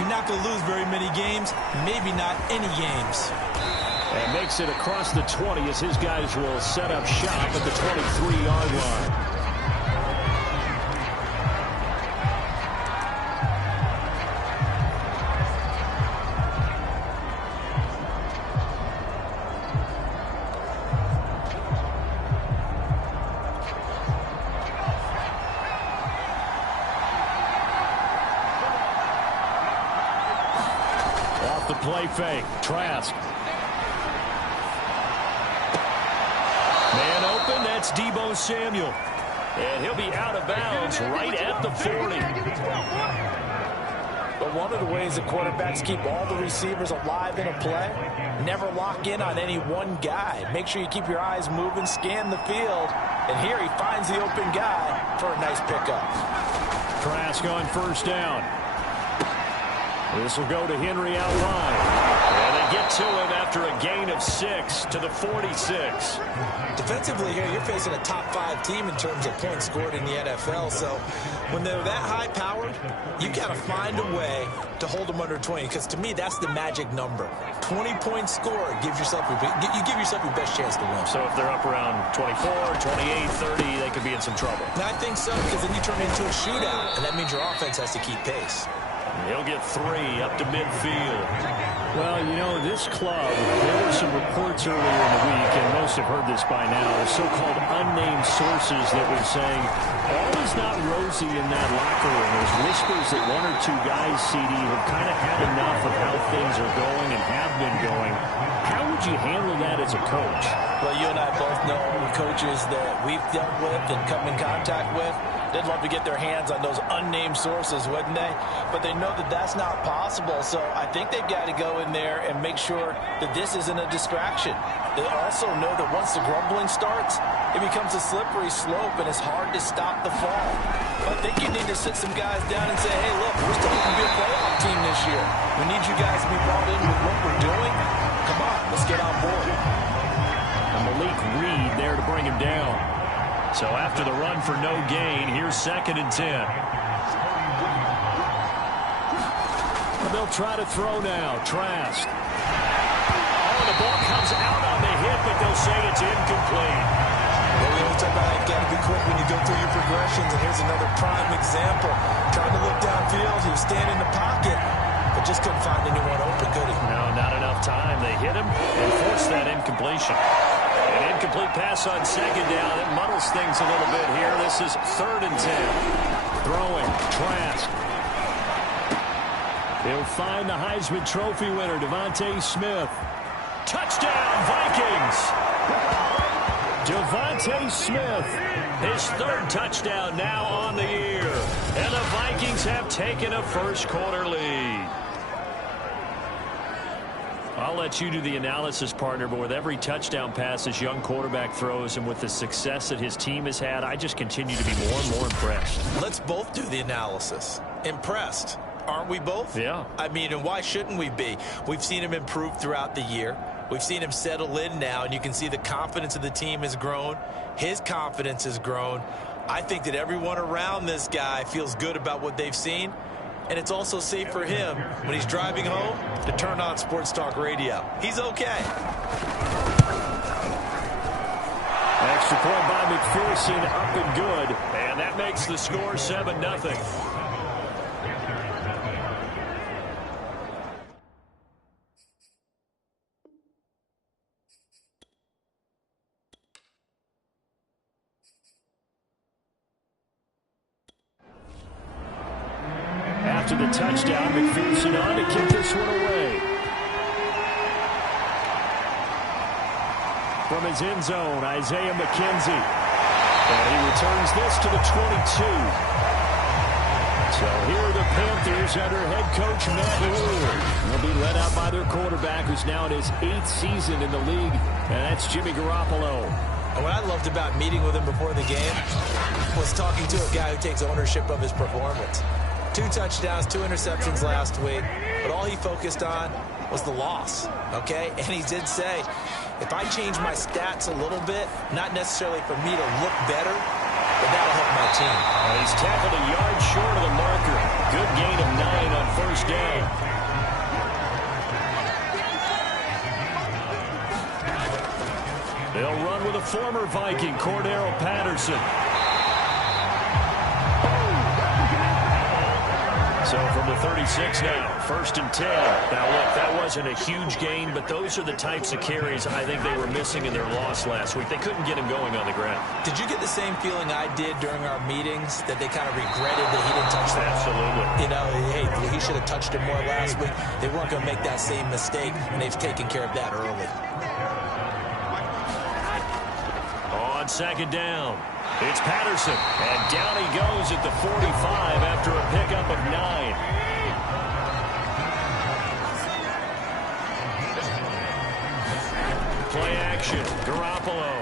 you're not going to lose very many games, maybe not any games. And makes it across the 20 as his guys will set up shop at the 23-yard line. Off the play fake, Trask. Man open, that's Deebo Samuel. And he'll be out of bounds right at the 40. But one of the ways that quarterbacks keep all the receivers alive in a play, never lock in on any one guy. Make sure you keep your eyes moving, scan the field. And here he finds the open guy for a nice pickup. Trask on first down. This will go to Henry out wide. And they get to him after a gain of 6 to the 46. Defensively here, you're facing a top-5 team in terms of points scored in the NFL. So when they're that high-powered, you got to find a way to hold them under 20. Because to me, that's the magic number. 20-point score gives yourself you give yourself your best chance to win. So if they're up around 24, 28, 30, they could be in some trouble. And I think so, because then you turn it into a shootout, and that means your offense has to keep pace. He'll get 3 up to midfield. Well, you know, this club, there were some reports earlier in the week, and most have heard this by now, so-called unnamed sources that were saying all is not rosy in that locker room. There's whispers that 1 or 2 guys, CD, have kind of had enough of how things are going and have been going. How would you handle that as a coach? Well, you and I both know coaches that we've dealt with and come in contact with. They'd love to get their hands on those unnamed sources, wouldn't they? But they know that that's not possible, so I think they've got to go in there and make sure that this isn't a distraction. They also know that once the grumbling starts, it becomes a slippery slope, and it's hard to stop the fall. I think you need to sit some guys down and say, hey, look, we're still going to be a playoff team this year. We need you guys to be brought in with what we're doing. Come on, let's get on board. And Malik Reed there to bring him down. So after the run for no gain, here's 2nd and 10. They'll try to throw now. Trask. Oh, the ball comes out on the hit, but they'll say it's incomplete. Well, we always talk about how you got to be quick when you go through your progressions, and here's another prime example. Trying to look downfield, he was standing in the pocket, but just couldn't find anyone open, could he? No, not enough time. They hit him and forced that incompletion. An incomplete pass on 2nd down. It muddles things a little bit here. This is 3rd and 10. Throwing. Trask. He'll find the Heisman Trophy winner, Devontae Smith. Touchdown, Vikings! Devontae Smith, his 3rd touchdown now on the year. And the Vikings have taken a first-quarter lead. I'll let you do the analysis, partner, but with every touchdown pass this young quarterback throws and with the success that his team has had, I just continue to be more and more impressed. Let's both do the analysis. Impressed. Aren't we both? Yeah. I mean, and why shouldn't we be? We've seen him improve throughout the year. We've seen him settle in now, and you can see the confidence of the team has grown. His confidence has grown. I think that everyone around this guy feels good about what they've seen. And it's also safe for him when he's driving home to turn on Sports Talk Radio. He's okay. Extra point by McPherson, up and good. And that makes the score 7-0. After the touchdown, McPherson on to kick this one away. From his end zone, Isaiah McKenzie. And he returns this to the 22. So here are the Panthers under head coach Matt Rhule. They'll be led out by their quarterback, who's now in his 8th season in the league, and that's Jimmy Garoppolo. And what I loved about meeting with him before the game was talking to a guy who takes ownership of his performance. 2 touchdowns, 2 interceptions last week, but all he focused on was the loss, okay? And he did say, if I change my stats a little bit, not necessarily for me to look better, but that'll help my team. He's tackled a yard short of the marker. Good gain of 9 on first down. They'll run with a former Viking, Cordero Patterson. So from the 36 now, 1st and 10. Now, look, that wasn't a huge gain, but those are the types of carries I think they were missing in their loss last week. They couldn't get him going on the ground. Did you get the same feeling I did during our meetings, that they kind of regretted that he didn't touch the ball? Absolutely. You know, hey, he should have touched it more last week. They weren't going to make that same mistake, and they've taken care of that early. On 2nd down, it's Patterson, and down he goes at the 45 after a pickup of 9. Play action, Garoppolo.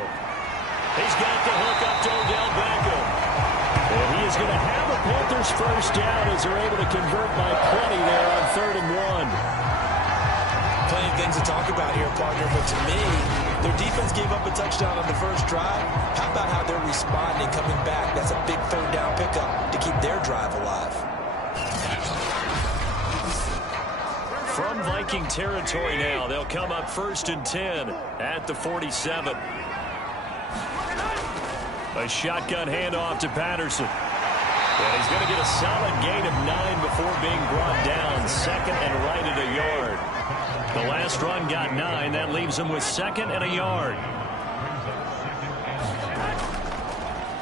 He's got the hook up to Odell Beckham. And he is going to have a Panthers first down as they're able to convert by plenty there on 3rd and 1. Plenty of things to talk about here, partner, but to me, their defense gave up a touchdown on the first drive. How about how they're responding, coming back? That's a big 3rd down pickup to keep their drive alive. From Viking territory now, they'll come up 1st and 10 at the 47. A shotgun handoff to Patterson. And he's going to get a solid gain of 9 before being brought down. 2nd and right at a yard. The last run got 9. That leaves him with 2nd and a yard.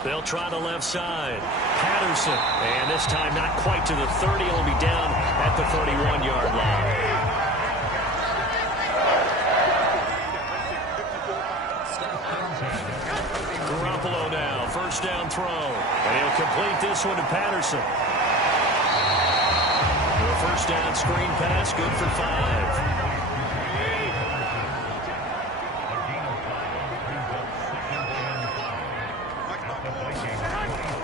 They'll try the left side. Patterson. And this time not quite to the 30. He'll be down at the 31-yard line. Garoppolo now. 1st down throw. And he'll complete this one to Patterson. The 1st down screen pass, good for 5.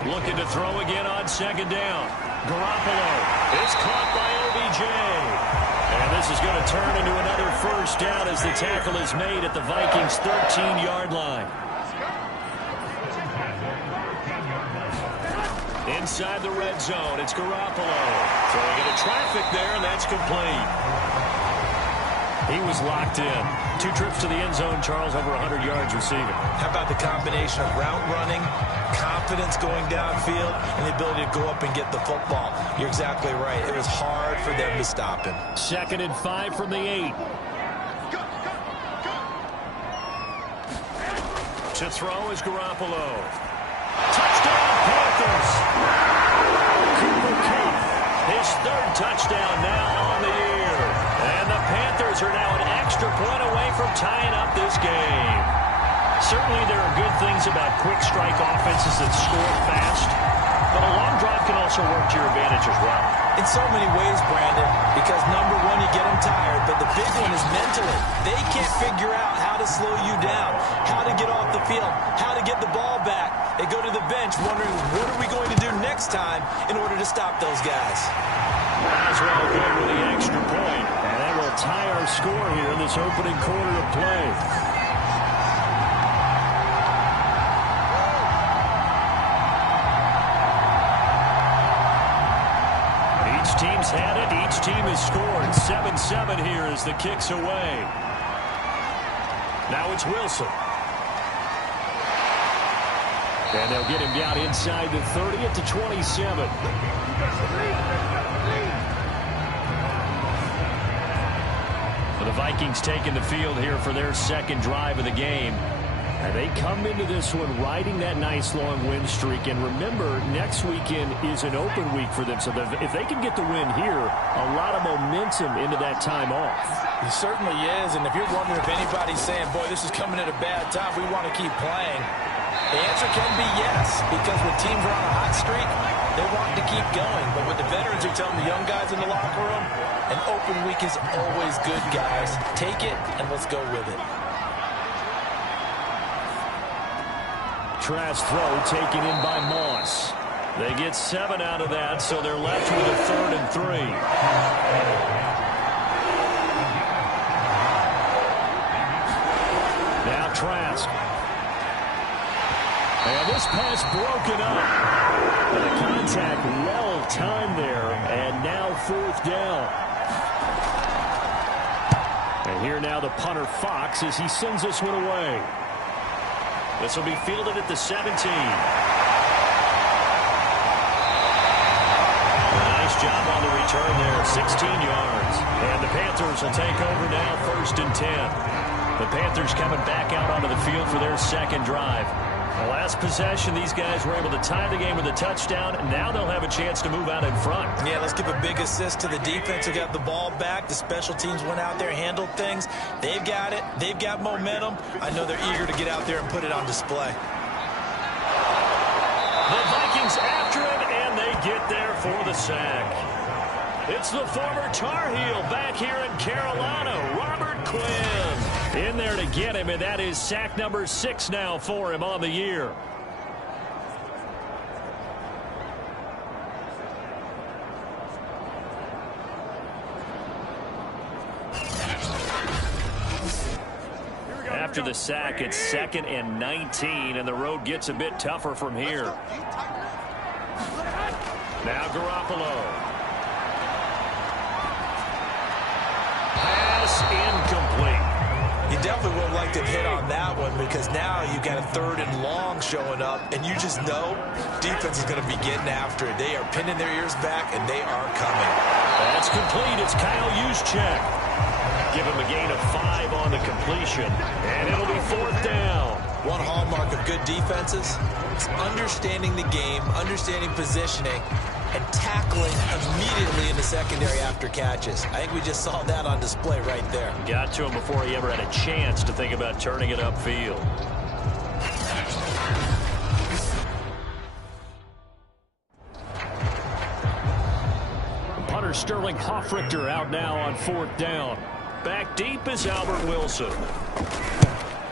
Looking to throw again on 2nd down. Garoppolo. It's caught by OBJ. And this is going to turn into another first down as the tackle is made at the Vikings' 13-yard line. Inside the red zone, it's Garoppolo. Throwing into traffic there, and that's complete. He was locked in. 2 trips to the end zone, Charles, over 100 yards receiving. How about the combination of route running, confidence going downfield, and the ability to go up and get the football? You're exactly right. It was hard for them to stop him. 2nd and 5 from the 8. To throw is Garoppolo. Touchdown, Panthers! Cooper Kupp, his 3rd touchdown now on the year. And the Panthers are now an extra point away from tying up this game. Certainly there are good things about quick strike offenses that score fast, but a long drive can also work to your advantage as well. In so many ways, Brandon, because number one, you get them tired, but the big one is mentally. They can't figure out how to slow you down, how to get off the field, how to get the ball back. They go to the bench wondering, what are we going to do next time in order to stop those guys? Might as well go with the extra point, and that will tie our score here in this opening quarter of play. Each team's had it. Each team has scored. 7-7 here as the kick's away. Now it's Wilson. And they'll get him down inside the 30 at the 27. The Vikings taking the field here for their 2nd drive of the game. And they come into this one riding that nice long win streak. And remember, next weekend is an open week for them. So if they can get the win here, a lot of momentum into that time off. It certainly is. And if you're wondering if anybody's saying, boy, this is coming at a bad time, we want to keep playing, the answer can be yes. Because when teams are on a hot streak, they want to keep going. But what the veterans are telling the young guys in the locker room, an open week is always good, guys. Take it, and let's go with it. Trask throw taken in by Moss. They get 7 out of that, so they're left with a 3rd and 3. Now Trask. And this pass broken up. And the contact well of time there, and now fourth down. And here now the punter Fox as he sends this one away. This will be fielded at the 17. Nice job on the return there, 16 yards. And the Panthers will take over now, 1st and 10. The Panthers coming back out onto the field for their second drive. The last possession, these guys were able to tie the game with a touchdown. Now they'll have a chance to move out in front. Yeah, let's give a big assist to the defense who got the ball back. The special teams went out there, handled things. They've got it. They've got momentum. I know they're eager to get out there and put it on display. The Vikings after it, and they get there for the sack. It's the former Tar Heel back here in Carolina, Robert Quinn. In there to get him, and that is sack number 6 now for him on the year. After the sack, it's 2nd and 19, and the road gets a bit tougher from here. Now Garoppolo. Pass incomplete. You definitely would have liked to hit on that one because now you've got a 3rd and long showing up, and you just know defense is going to be getting after it. They are pinning their ears back, and they are coming. That's complete. It's Kyle Juszczyk. Give him a gain of 5 on the completion, and it'll be 4th down. One hallmark of good defenses is understanding the game, understanding positioning, and tackling immediately in the secondary after catches. I think we just saw that on display right there. Got to him before he ever had a chance to think about turning it upfield. Punter Sterling Hoffrichter out now on 4th down. Back deep is Albert Wilson.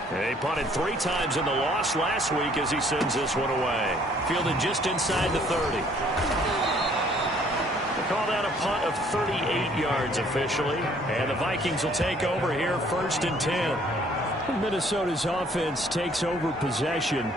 And he punted 3 times in the loss last week as he sends this one away. Fielded just inside the 30. Call that a punt of 38 yards officially. And the Vikings will take over here 1st and 10. Minnesota's offense takes over possession.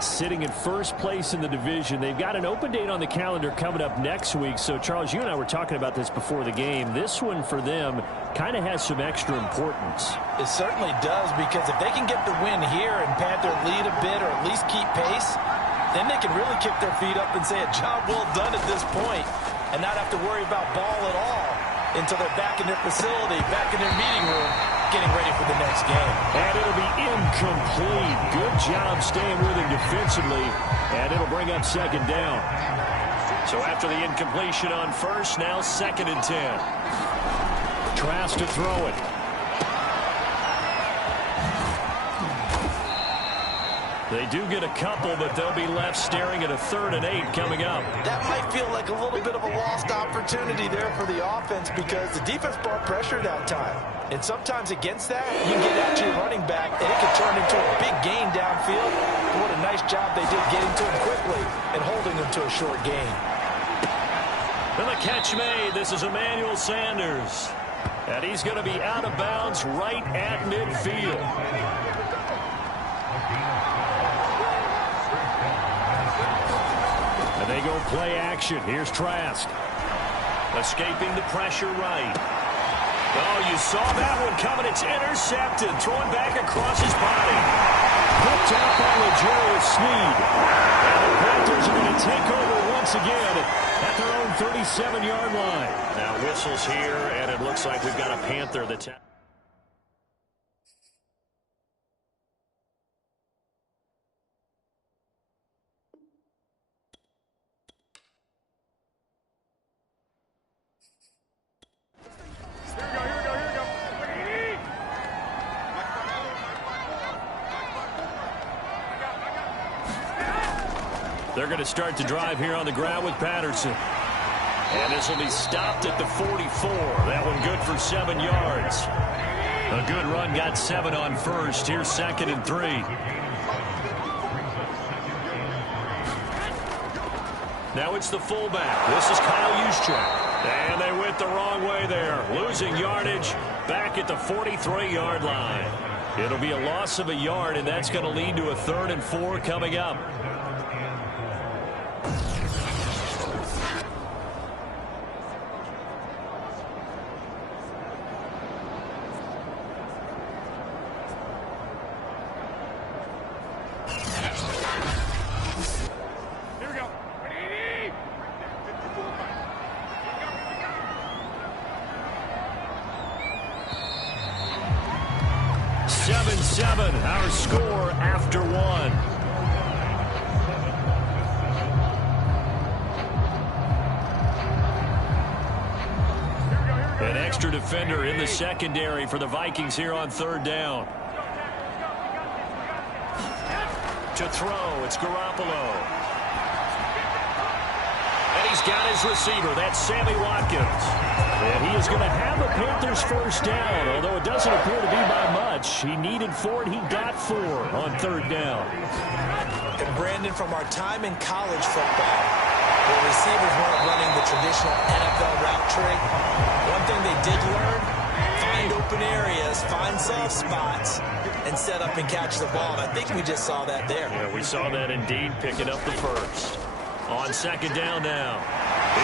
Sitting in 1st place in the division. They've got an open date on the calendar coming up next week. So, Charles, you and I were talking about this before the game. This one for them kind of has some extra importance. It certainly does, because if they can get the win here and pad their lead a bit or at least keep pace, then they can really kick their feet up and say a job well done at this point and not have to worry about ball at all until they're back in their facility, back in their meeting room, getting ready for the next game. And it'll be incomplete. Good job staying with him defensively, and it'll bring up 2nd down. So after the incompletion on 1st, now 2nd and 10. Trask to throw it. They do get a couple, but they'll be left staring at a 3rd and 8 coming up. That might feel like a little bit of a lost opportunity there for the offense because the defense brought pressure that time. And sometimes against that, you get out to your running back, and it can turn into a big gain downfield. What a nice job they did getting to him quickly and holding him to a short gain. And the catch made. This is Emmanuel Sanders. And he's going to be out of bounds right at midfield. And they go play action. Here's Trask. Escaping the pressure right. Oh, you saw that one coming. It's intercepted. Throwing back across his body. Picked up by L'Jarius Sneed. And the Panthers are going to take over once again at their own 37-yard line. Now whistles here, and it looks like we've got a Panther that's... They're going to start the drive here on the ground with Patterson. And this will be stopped at the 44. That one good for 7 yards. A good run, got 7 on 1st. Here's 2nd and 3. Now it's the fullback. This is Kyle Juszczyk. And they went the wrong way there. Losing yardage back at the 43-yard line. It'll be a loss of a yard, and that's going to lead to a 3rd and 4 coming up. 7-7, our score after one. An extra defender in the secondary for the Vikings here on third down. To throw, it's Garoppolo. And he's got his receiver. That's Sammy Watkins. And he is going to have the Panthers first down, although it doesn't appear to be by much. He needed 4, and he got 4 on third down. And Brandon, from our time in college football, where receivers weren't running the traditional NFL route tree, one thing they did learn, find open areas, find soft spots, and set up and catch the ball. And I think we just saw that there. Yeah, we saw that indeed, picking up the first. On second down now,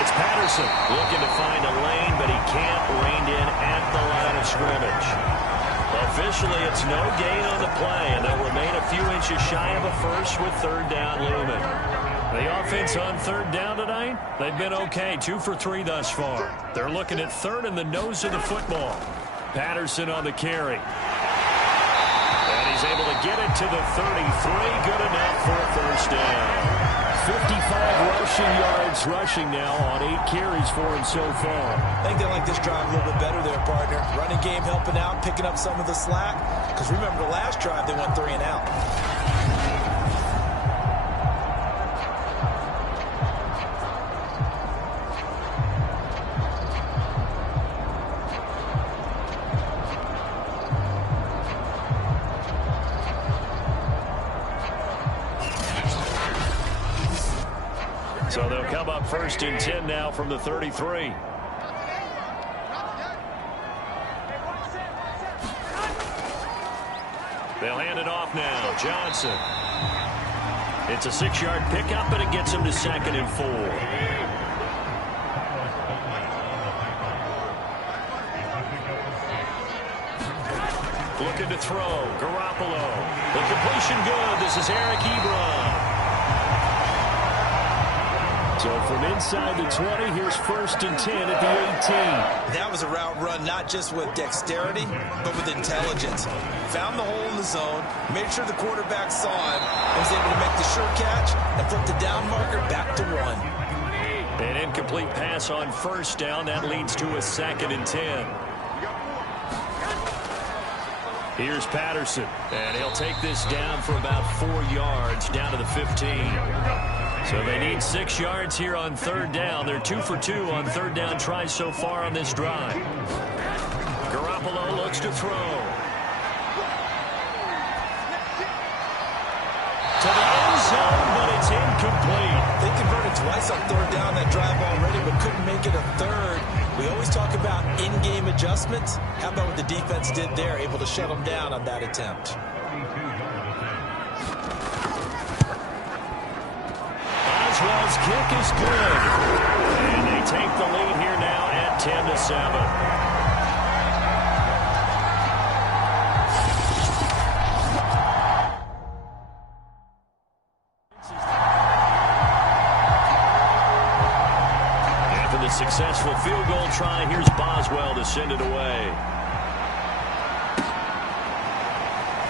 it's Patterson looking to find a lane, but he can't rein in at the line of scrimmage. Officially, it's no gain on the play, and they'll remain a few inches shy of a first with third down looming. The offense on third down tonight, they've been okay, 2 for 3 thus far. They're looking at third in the nose of the football. Patterson on the carry. And he's able to get it to the 33, good enough for a first down. 55 rushing yards rushing now on 8 carries for him so far. I think they like this drive a little bit better there, partner. Running game helping out, picking up some of the slack. Because remember the last drive, they went 3 and out. So they'll come up first and 10 now from the 33. They'll hand it off now. Johnson. It's a 6-yard pickup, and it gets him to 2nd and 4. Looking to throw. Garoppolo. The completion good. This is Eric Ebron. So from inside the 20, here's 1st and 10 at the 18. That was a route run not just with dexterity, but with intelligence. Found the hole in the zone, made sure the quarterback saw him, and was able to make the sure catch and flip the down marker back to 1. An incomplete pass on first down. That leads to a 2nd and 10. Here's Patterson, and he'll take this down for about 4 yards down to the 15. So they need 6 yards here on third down. They're 2 for 2 on third down tries so far on this drive. Garoppolo looks to throw. To the end zone, but it's incomplete. They converted twice on third down that drive already, but couldn't make it a third. We always talk about in-game adjustments. How about what the defense did there, able to shut them down on that attempt? Oswald's kick is good. And they take the lead here now at 10-7. After the successful field goal try, here's Boswell to send it away.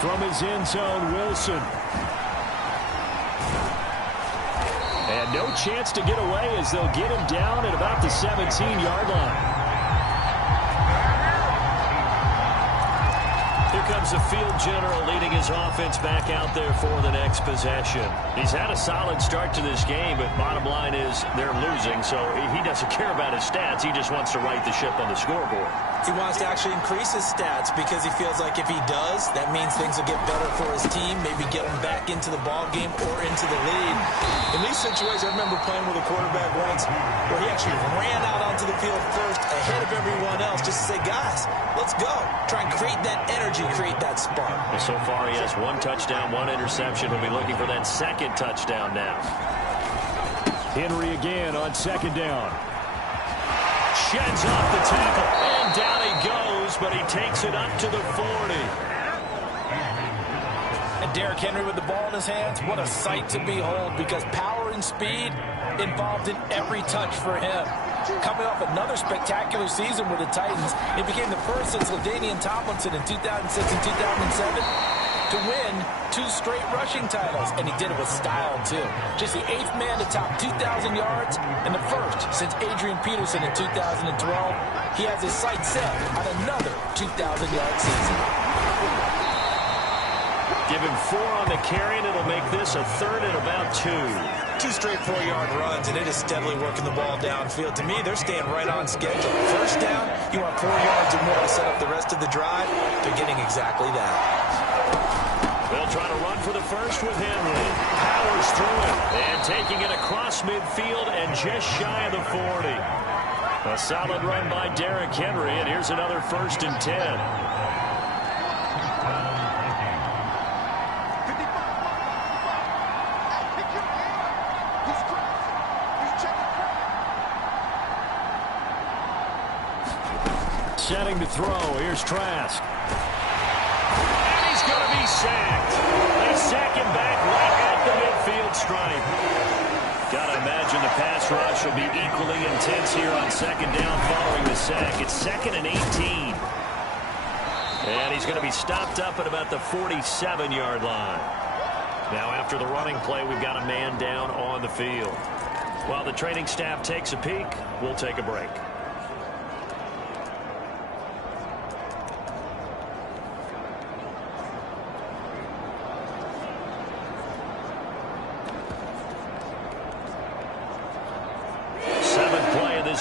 From his end zone, Wilson. And no chance to get away as they'll get him down at about the 17-yard line. Here comes the field general leading his offense back out there for the next possession. He's had a solid start to this game, but bottom line is they're losing, so he doesn't care about his stats. He just wants to right the ship on the scoreboard. He wants to actually increase his stats because he feels like if he does, that means things will get better for his team, maybe get him back into the ball game or into the lead. In these situations, I remember playing with a quarterback once where he actually ran out onto the field first ahead of everyone else just to say, guys, let's go. Try and create that energy, create that spark. Well, so far he has 1 touchdown, 1 interception. He'll be looking for that 2nd touchdown now. Henry again on 2nd down. Sheds off the tackle, and down he goes, but he takes it up to the 40. And Derrick Henry with the ball in his hands, what a sight to behold, because power and speed involved in every touch for him. Coming off another spectacular season with the Titans, it became the first since LaDainian Tomlinson in 2006 and 2007 to win 2 straight rushing titles, and he did it with style, too. Just the 8th man to top 2,000 yards, and the first since Adrian Peterson in 2012. He has his sights set on another 2,000-yard season. Give him 4 on the carry, and it'll make this a 3rd and about 2. 2 straight 4-yard runs, and it is steadily working the ball downfield. To me, they're staying right on schedule. First down, you want 4 yards or more to set up the rest of the drive. They're getting exactly that. They'll try to run for the first with Henry. Powers through it, and taking it across midfield and just shy of the 40. A solid run by Derrick Henry, and here's another 1st and 10. Setting to throw. Here's Trask. And he's going to be sacked. They sack him back right at the midfield stripe. Got to imagine the pass rush will be equally intense here on 2nd down following the sack. It's 2nd and 18. And he's going to be stopped up at about the 47-yard line. Now after the running play, we've got a man down on the field. While the training staff takes a peek, we'll take a break.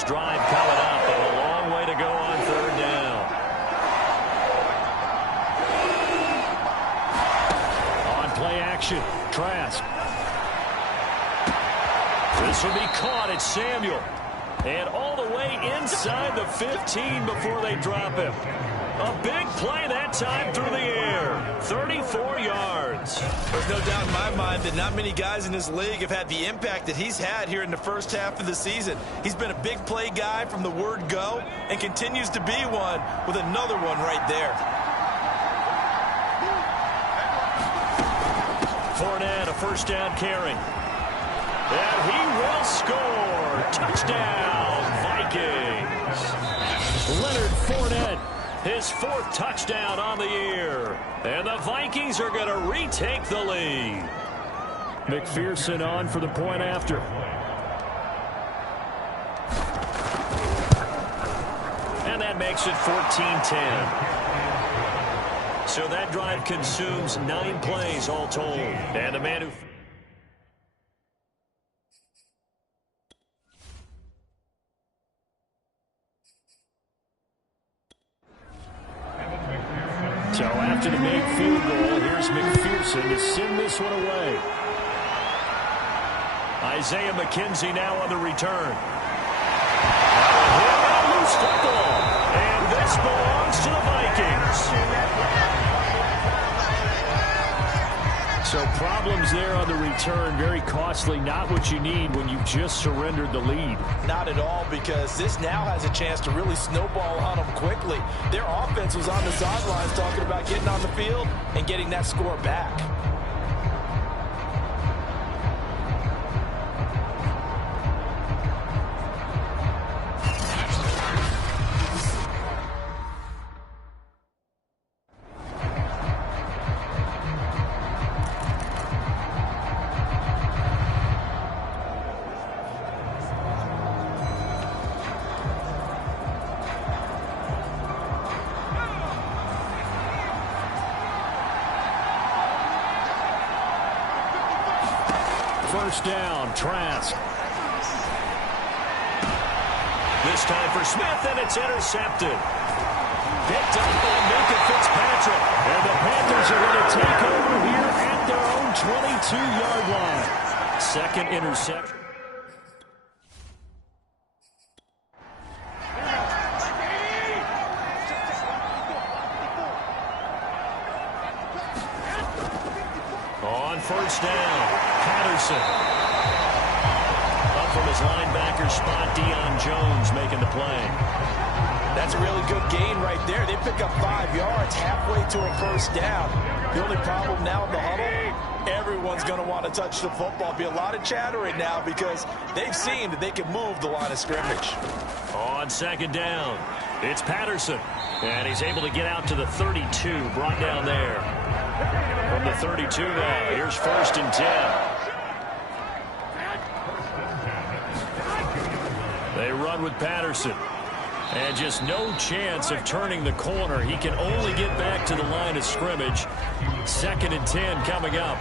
Drive coming up, but a long way to go on 3rd down. On play action, Trask. This will be caught at Samuel. And all the way inside the 15 before they drop him. A big play that time through the air. 34 yards. There's no doubt in my mind that not many guys in this league have had the impact that he's had here in the first half of the season. He's been a big play guy from the word go and continues to be one with another one right there. Fournette, a 1st down carry. And he will score. Touchdown, Vikings. Leonard Fournette. His 4th touchdown on the year. And the Vikings are going to retake the lead. McPherson on for the point after. And that makes it 14-10. So that drive consumes 9 plays all told. And the man who... So after the made field goal, here's McPherson to send this one away. Isaiah McKenzie now on the return. Loose football. And this belongs to the Vikings. So problems there on the return, very costly, not what you need when you just surrendered the lead. Not at all, because this now has a chance to really snowball on them quickly. Their offense was on the sidelines talking about getting on the field and getting that score back. First down, Trask. This time for Smith, and it's intercepted. Picked up by Minka Fitzpatrick. And the Panthers are going to take over here at their own 22-yard line. 2nd interception. On 1st down, Patterson. Up from his linebacker spot, Deion Jones making the play. That's a really good gain right there. They pick up 5 yards halfway to a first down. The only problem now in the huddle, everyone's going to want to touch the football. Be a lot of chatter right now because they've seen that they can move the line of scrimmage. On second down, it's Patterson. And he's able to get out to the 32, brought down there. From the 32 now, here's 1st and 10. They run with Patterson. And just no chance of turning the corner. He can only get back to the line of scrimmage. 2nd and 10 coming up.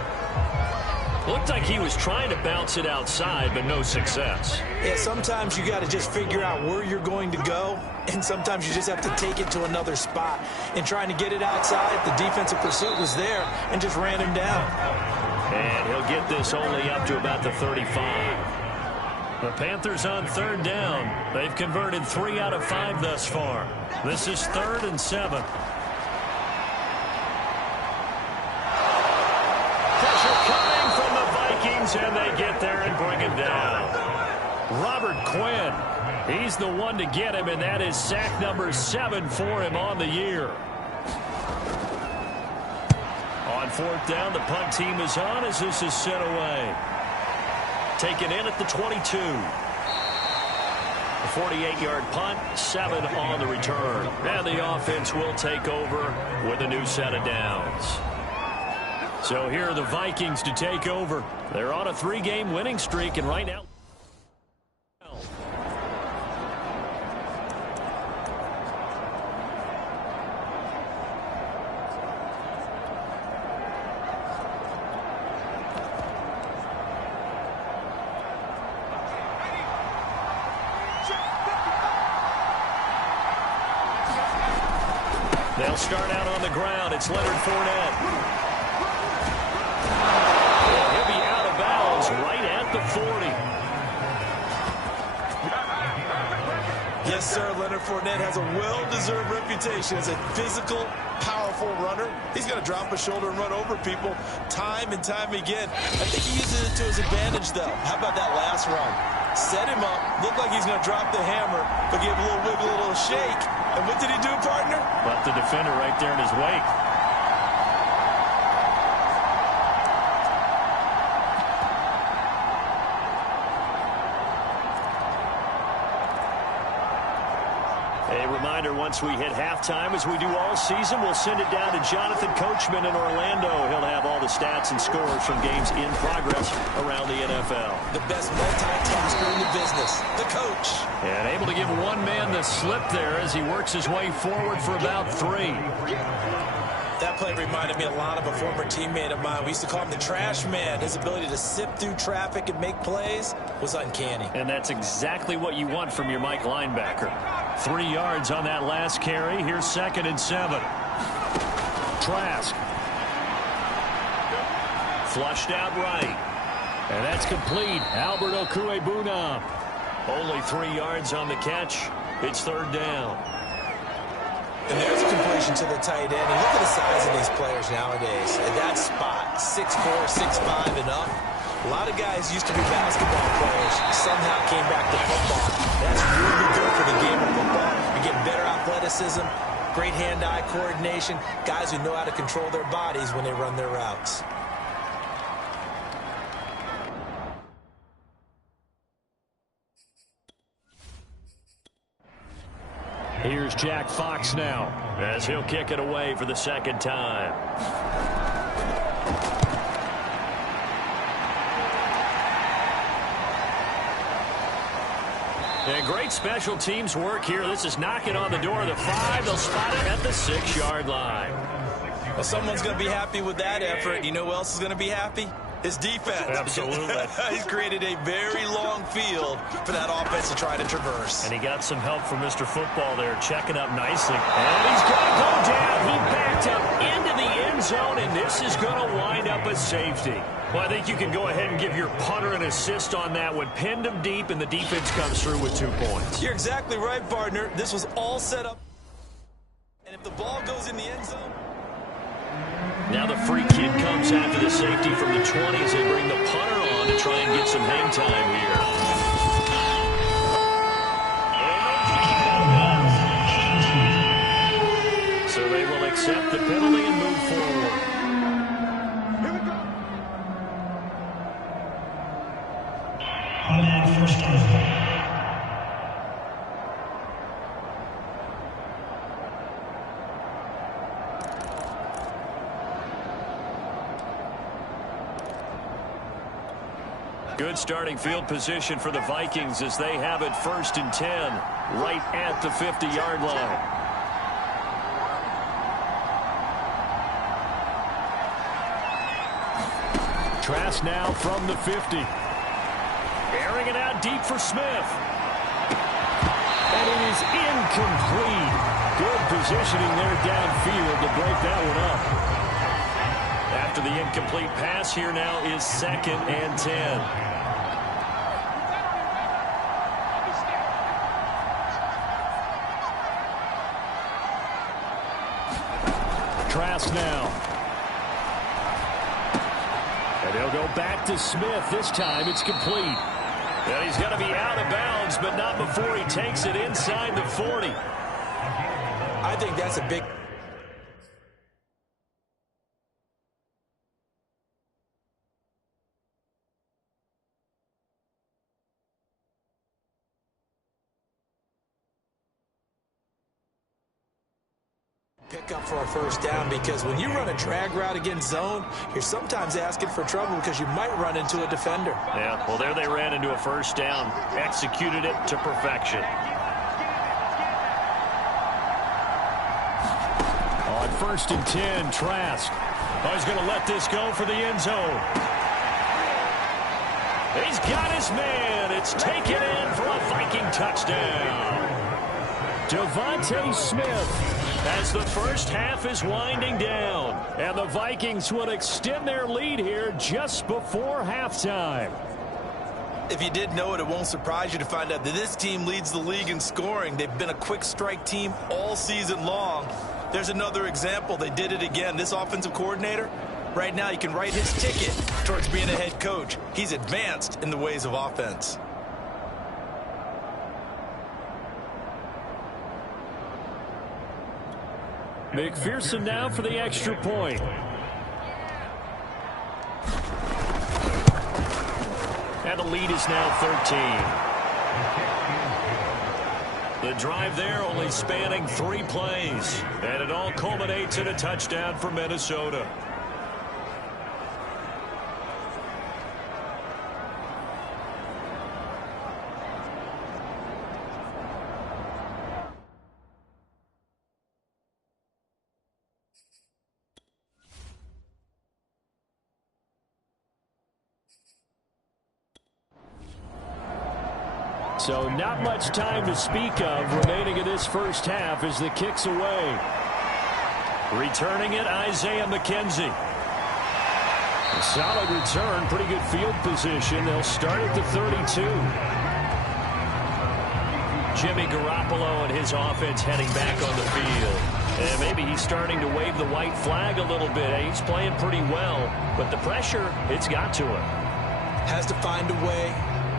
Looked like he was trying to bounce it outside, but no success. Yeah, sometimes you got to just figure out where you're going to go, and sometimes you just have to take it to another spot. And trying to get it outside, the defensive pursuit was there and just ran him down. And he'll get this only up to about the 35. The Panthers on 3rd down. They've converted 3 out of 5 thus far. This is 3rd and 7. Pressure coming from the Vikings, and they get there and bring him down. Robert Quinn, he's the one to get him, and that is sack number 7 for him on the year. On 4th down, the punt team is on as this is sent away. Taken in at the 22. A 48-yard punt, 7 on the return. And the offense will take over with a new set of downs. So here are the Vikings to take over. They're on a 3-game winning streak, and right now... They'll start out on the ground. It's Leonard Fournette. He'll be out of bounds right at the 40. Yes, sir. Leonard Fournette has a well-deserved reputation as a physical, powerful runner. He's going to drop a shoulder and run over people time and time again. I think he uses it to his advantage, though. How about that last run? Set him up. Looked like he's going to drop the hammer, but gave a little wiggle, a little shake. And what did he do, partner? Left the defender right there in his wake. A reminder, once we hit halftime, as we do all season, we'll send it down to Jonathan Coachman in Orlando. He'll have all the stats and scores from games in progress around the NFL. The best multitasker in the business, the coach. And able to give one man the slip there as he works his way forward for about 3. That play reminded me a lot of a former teammate of mine. We used to call him the trash man. His ability to sift through traffic and make plays was uncanny. And that's exactly what you want from your Mike linebacker. 3 yards on that last carry. Here's 2nd and 7. Trask. Flushed out right. And that's complete. Albert Okuebuna. Only 3 yards on the catch. It's 3rd down. And there's a completion to the tight end. And look at the size of these players nowadays. At that spot, 6'4", 6'5", and up. A lot of guys used to be basketball players. Somehow came back to football. That's really good for the game of football. You get better athleticism, great hand-eye coordination, guys who know how to control their bodies when they run their routes. Here's Jack Fox now, as he'll kick it away for the 2nd time. And great special teams work here. This is knocking on the door of the 5. They'll spot it at the 6-yard line. Well, someone's going to be happy with that effort. You know who else is going to be happy? His defense. Absolutely. He's created a very long field for that offense to try to traverse. And he got some help from Mr. Football there, checking up nicely. And he's going to go down. He backed up into the end zone, and this is going to wind up a safety. Well, I think you can go ahead and give your punter an assist on that one. Pinned him deep, and the defense comes through with 2 points. You're exactly right, partner. This was all set up. And if the ball goes in the end zone... Now the free kick comes after the safety from the 20 as they bring the punter on to try and get some hang time here. accept the penalty and move forward. First down. Good starting field position for the Vikings as they have it 1st and 10, right at the 50-yard line. Trask now from the 50. Airing it out deep for Smith. And it is incomplete. Good positioning there downfield to break that one up. After the incomplete pass, here now is 2nd and 10. Trask now. And they'll go back to Smith. This time it's complete. And he's going to be out of bounds, but not before he takes it inside the 40. I think that's a big... pick up for a first down, because when you run a drag route against zone, you're sometimes asking for trouble because you might run into a defender. Yeah, well, there they ran into a first down, executed it to perfection. On 1st and 10, Trask. Oh, he's going to let this go for the end zone. He's got his man. It's taken in for a Viking touchdown. Devontae Smith, as the first half is winding down, and the Vikings would extend their lead here just before halftime. If you did know it, it won't surprise you to find out that this team leads the league in scoring. They've been a quick strike team all season long. There's another example. They did it again. This offensive coordinator, right now you can write his ticket towards being a head coach. He's advanced in the ways of offense. McPherson now for the extra point. And the lead is now 13. The drive there only spanning 3 plays. And it all culminates in a touchdown for Minnesota. So not much time to speak of remaining in this first half as the kick's away. Returning it, Isaiah McKenzie. A solid return, pretty good field position. They'll start at the 32. Jimmy Garoppolo and his offense heading back on the field. And maybe he's starting to wave the white flag a little bit. He's playing pretty well, but the pressure, it's got to him. Has to find a way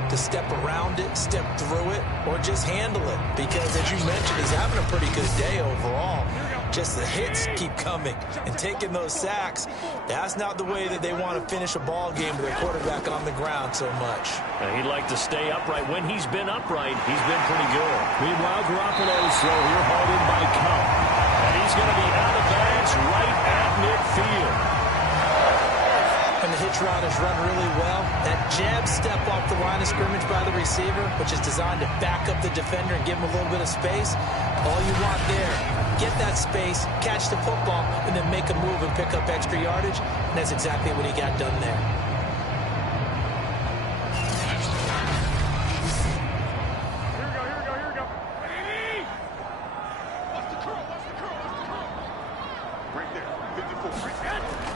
to step around it, step through it, or just handle it. Because, as you mentioned, he's having a pretty good day overall. Just the hits keep coming and taking those sacks. That's not the way that they want to finish a ball game with their quarterback on the ground so much. He'd like to stay upright. When he's been upright, he's been pretty good. Meanwhile, Garoppolo's throw here hauled in by Cup. And he's going to be out of bounds right at midfield. And the hitch route is run really well. That jab step off the line of scrimmage by the receiver, which is designed to back up the defender and give him a little bit of space. All you want there, get that space, catch the football, and then make a move and pick up extra yardage. And that's exactly what he got done there.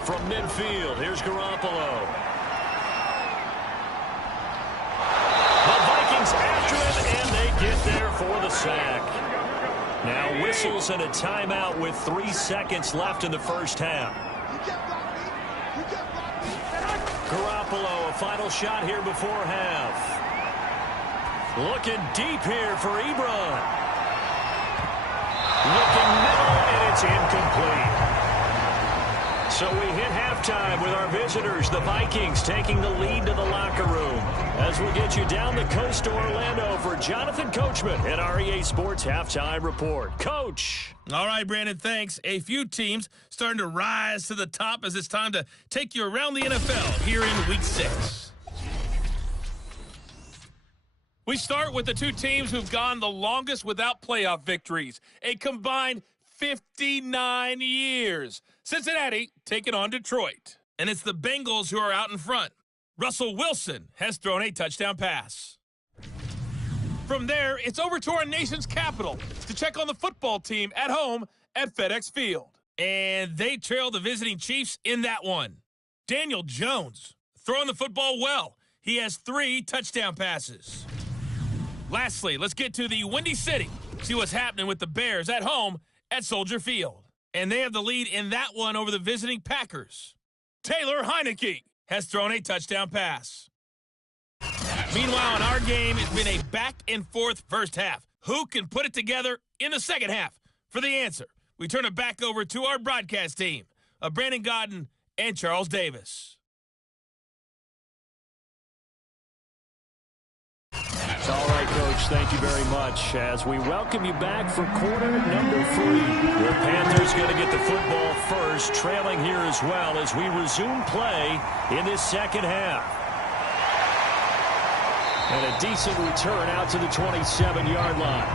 From midfield, here's Garoppolo. The Vikings after him, and they get there for the sack. Now whistles and a timeout with 3 seconds left in the first half. Garoppolo, a final shot here before half. Looking deep here for Ebron. Looking middle, and it's It's incomplete. So we hit halftime with our visitors, the Vikings, taking the lead to the locker room. As we get you down the coast to Orlando for Jonathan Coachman at our EA Sports Halftime Report. Coach. All right, Brandon, thanks. A few teams starting to rise to the top as it's time to take you around the NFL here in Week 6. We start with the two teams who've gone the longest without playoff victories, a combined 59 years. Cincinnati taking on Detroit. And it's the Bengals who are out in front. Russell Wilson has thrown a touchdown pass. From there, it's over to our nation's capital to check on the football team at home at FedEx Field. And they trail the visiting Chiefs in that one. Daniel Jones throwing the football well. He has 3 touchdown passes. Lastly, let's get to the Windy City. See what's happening with the Bears at home at Soldier Field. And they have the lead in that one over the visiting Packers. Taylor Heineke has thrown a touchdown pass. Meanwhile, in our game, it's been a back-and-forth first half. Who can put it together in the second half? For the answer, we turn it back over to our broadcast team of Brandon Godden and Charles Davis. All right, Coach, thank you very much. As we welcome you back for quarter number 3. The Panthers going to get the football first, trailing here as well as we resume play in this second half. And a decent return out to the 27-yard line.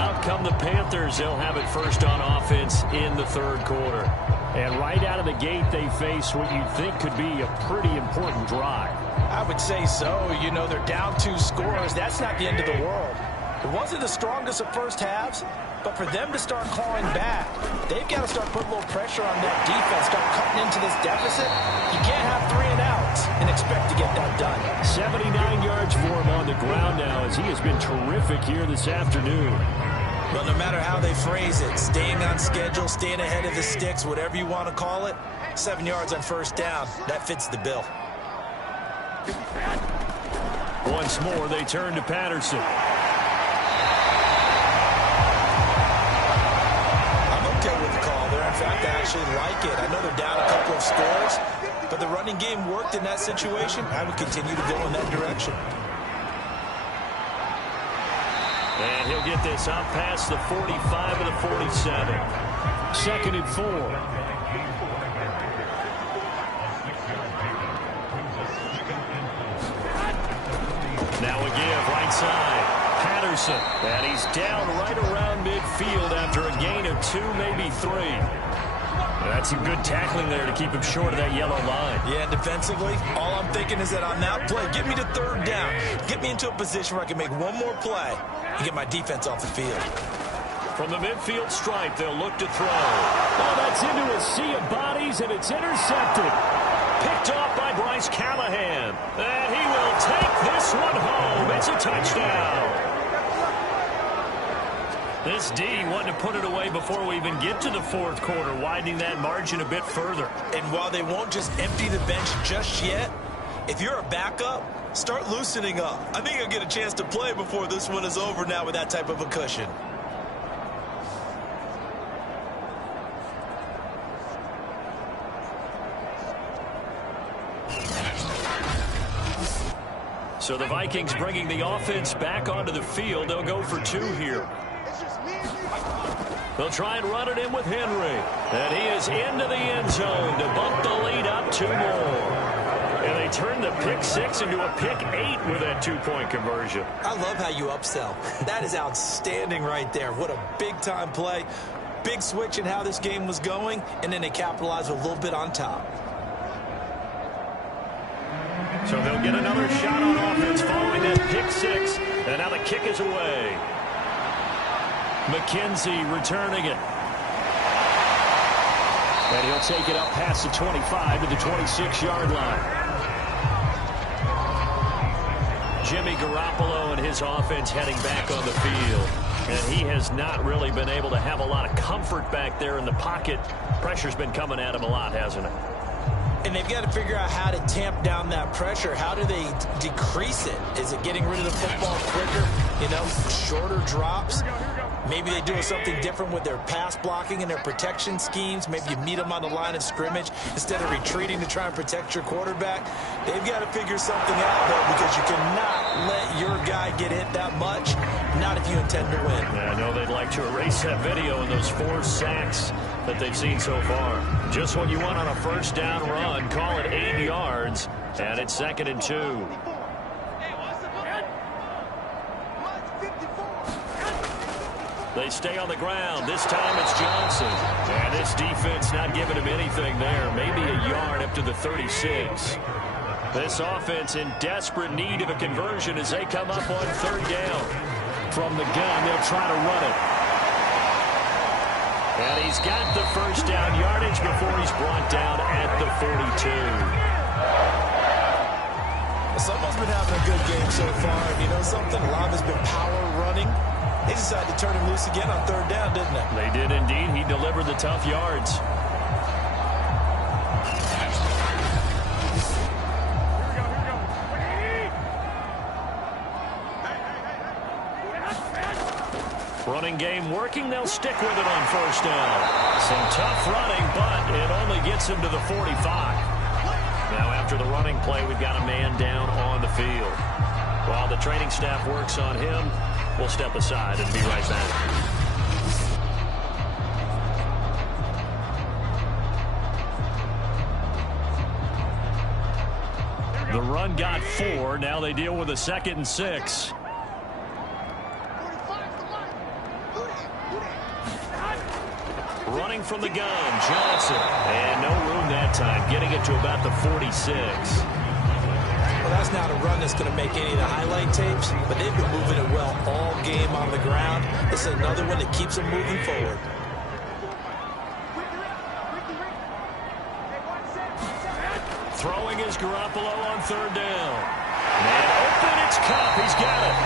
Out come the Panthers. They'll have it first on offense in the third quarter. And right out of the gate, they face what you'd think could be a pretty important drive. I would say so. You know, they're down 2 scores. That's not the end of the world. It wasn't the strongest of first halves, but for them to start clawing back, they've got to start putting a little pressure on that defense, start cutting into this deficit. You can't have 3 and outs and expect to get that done. 79 yards for him on the ground now as he has been terrific here this afternoon. Well, no matter how they phrase it, staying on schedule, staying ahead of the sticks, whatever you want to call it, 7 yards on first down, that fits the bill. Once more, they turn to Patterson. I'm okay with the call there. In fact, I actually like it. I know they're down a couple of scores, but the running game worked in that situation. I would continue to go in that direction. And he'll get this out past the 45 of the 47. 2nd and 4. Now a give right side. Patterson. And he's down right around midfield after a gain of 2, maybe 3. That's some good tackling there to keep him short of that yellow line. Yeah, defensively, all I'm thinking is that on that play, get me to third down. Get me into a position where I can make one more play and get my defense off the field. From the midfield stripe, they'll look to throw. Oh, that's into a sea of bodies, and it's intercepted. Picked off by Bryce Callahan. And he will take this one home. It's a touchdown. This D wanting to put it away before we even get to the fourth quarter, widening that margin a bit further. And while they won't just empty the bench just yet, if you're a backup, start loosening up. I think you'll get a chance to play before this one is over now with that type of a cushion. So the Vikings bringing the offense back onto the field. They'll go for 2 here. They'll try and run it in with Henry. And he is into the end zone to bump the lead up 2 more. And they turn the pick 6 into a pick 8 with that 2-point conversion. I love how you upsell. That is outstanding right there. What a big-time play. Big switch in how this game was going, and then they capitalized a little bit on top. So they'll get another shot on offense following that pick 6. And now the kick is away. McKenzie returning it. And he'll take it up past the 25 to the 26-yard line. Jimmy Garoppolo and his offense heading back on the field. And he has not really been able to have a lot of comfort back there in the pocket. Pressure's been coming at him a lot, hasn't it? And they've got to figure out how to tamp down that pressure. How do they decrease it? Is it getting rid of the football quicker? You know, shorter drops? Maybe they do something different with their pass blocking and their protection schemes. Maybe you meet them on the line of scrimmage instead of retreating to try and protect your quarterback. They've got to figure something out, though, because you cannot let your guy get hit that much, not if you intend to win. Yeah, I know they'd like to erase that video and those 4 sacks that they've seen so far. Just what you want on a first down run. Call it 8 yards, and it's 2nd and 2. They stay on the ground. This time it's Johnson. And this defense not giving him anything there. Maybe a yard up to the 36. This offense in desperate need of a conversion as they come up on 3rd down. From the gun, they'll try to run it. And he's got the first down yardage before he's brought down at the 42. Someone's been having a good game so far. And you know something? A lot of it's been power running. They decided to turn him loose again on 3rd down, didn't they? They did indeed. He delivered the tough yards. Running game working. They'll stick with it on 1st down. Some tough running, but it only gets him to the 45. Now after the running play, we've got a man down on the field. While the training staff works on him, we'll step aside and be right back. The run got 4. Now they deal with a 2nd and 6. Running from the gun, Johnson. And no room that time, getting it to about the 46. Well, that's not a run that's going to make any of the highlight tapes, but they've been moving it well all game on the ground. This is another one that keeps them moving forward. Throwing is Garoppolo on 3rd down. And open, it's Cup. He's got it.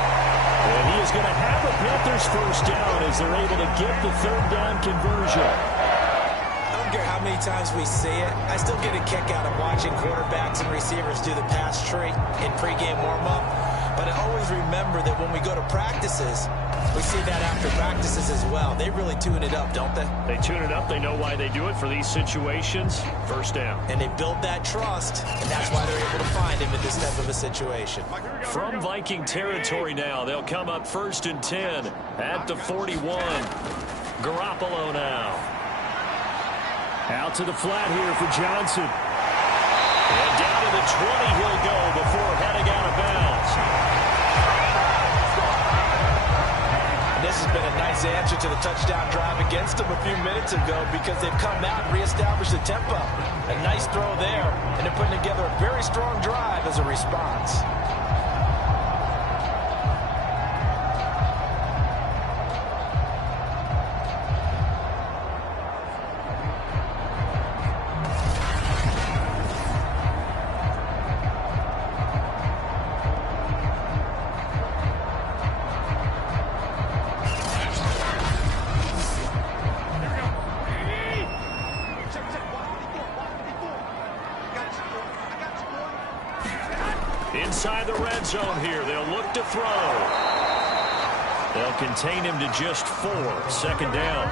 And he is going to have a Panthers first down as they're able to get the 3rd down conversion. I don't care how many times we see it. I still get a kick out of watching quarterbacks and receivers do the pass tree in pregame warm-up. But I always remember that when we go to practices, we see that after practices as well. They really tune it up, don't they? They tune it up. They know why they do it for these situations. 1st down. And they build that trust, and that's why they're able to find him in this type of a situation. From Viking territory now, they'll come up 1st and 10 at the 41. Garoppolo now. Out to the flat here for Johnson. And down to the 20 he'll go before heading out of bounds. And this has been a nice answer to the touchdown drive against them a few minutes ago because they've come out and reestablished the tempo. A nice throw there, and they're putting together a very strong drive as a response. Inside the red zone here, they'll look to throw. They'll contain him to just 4. 2nd down.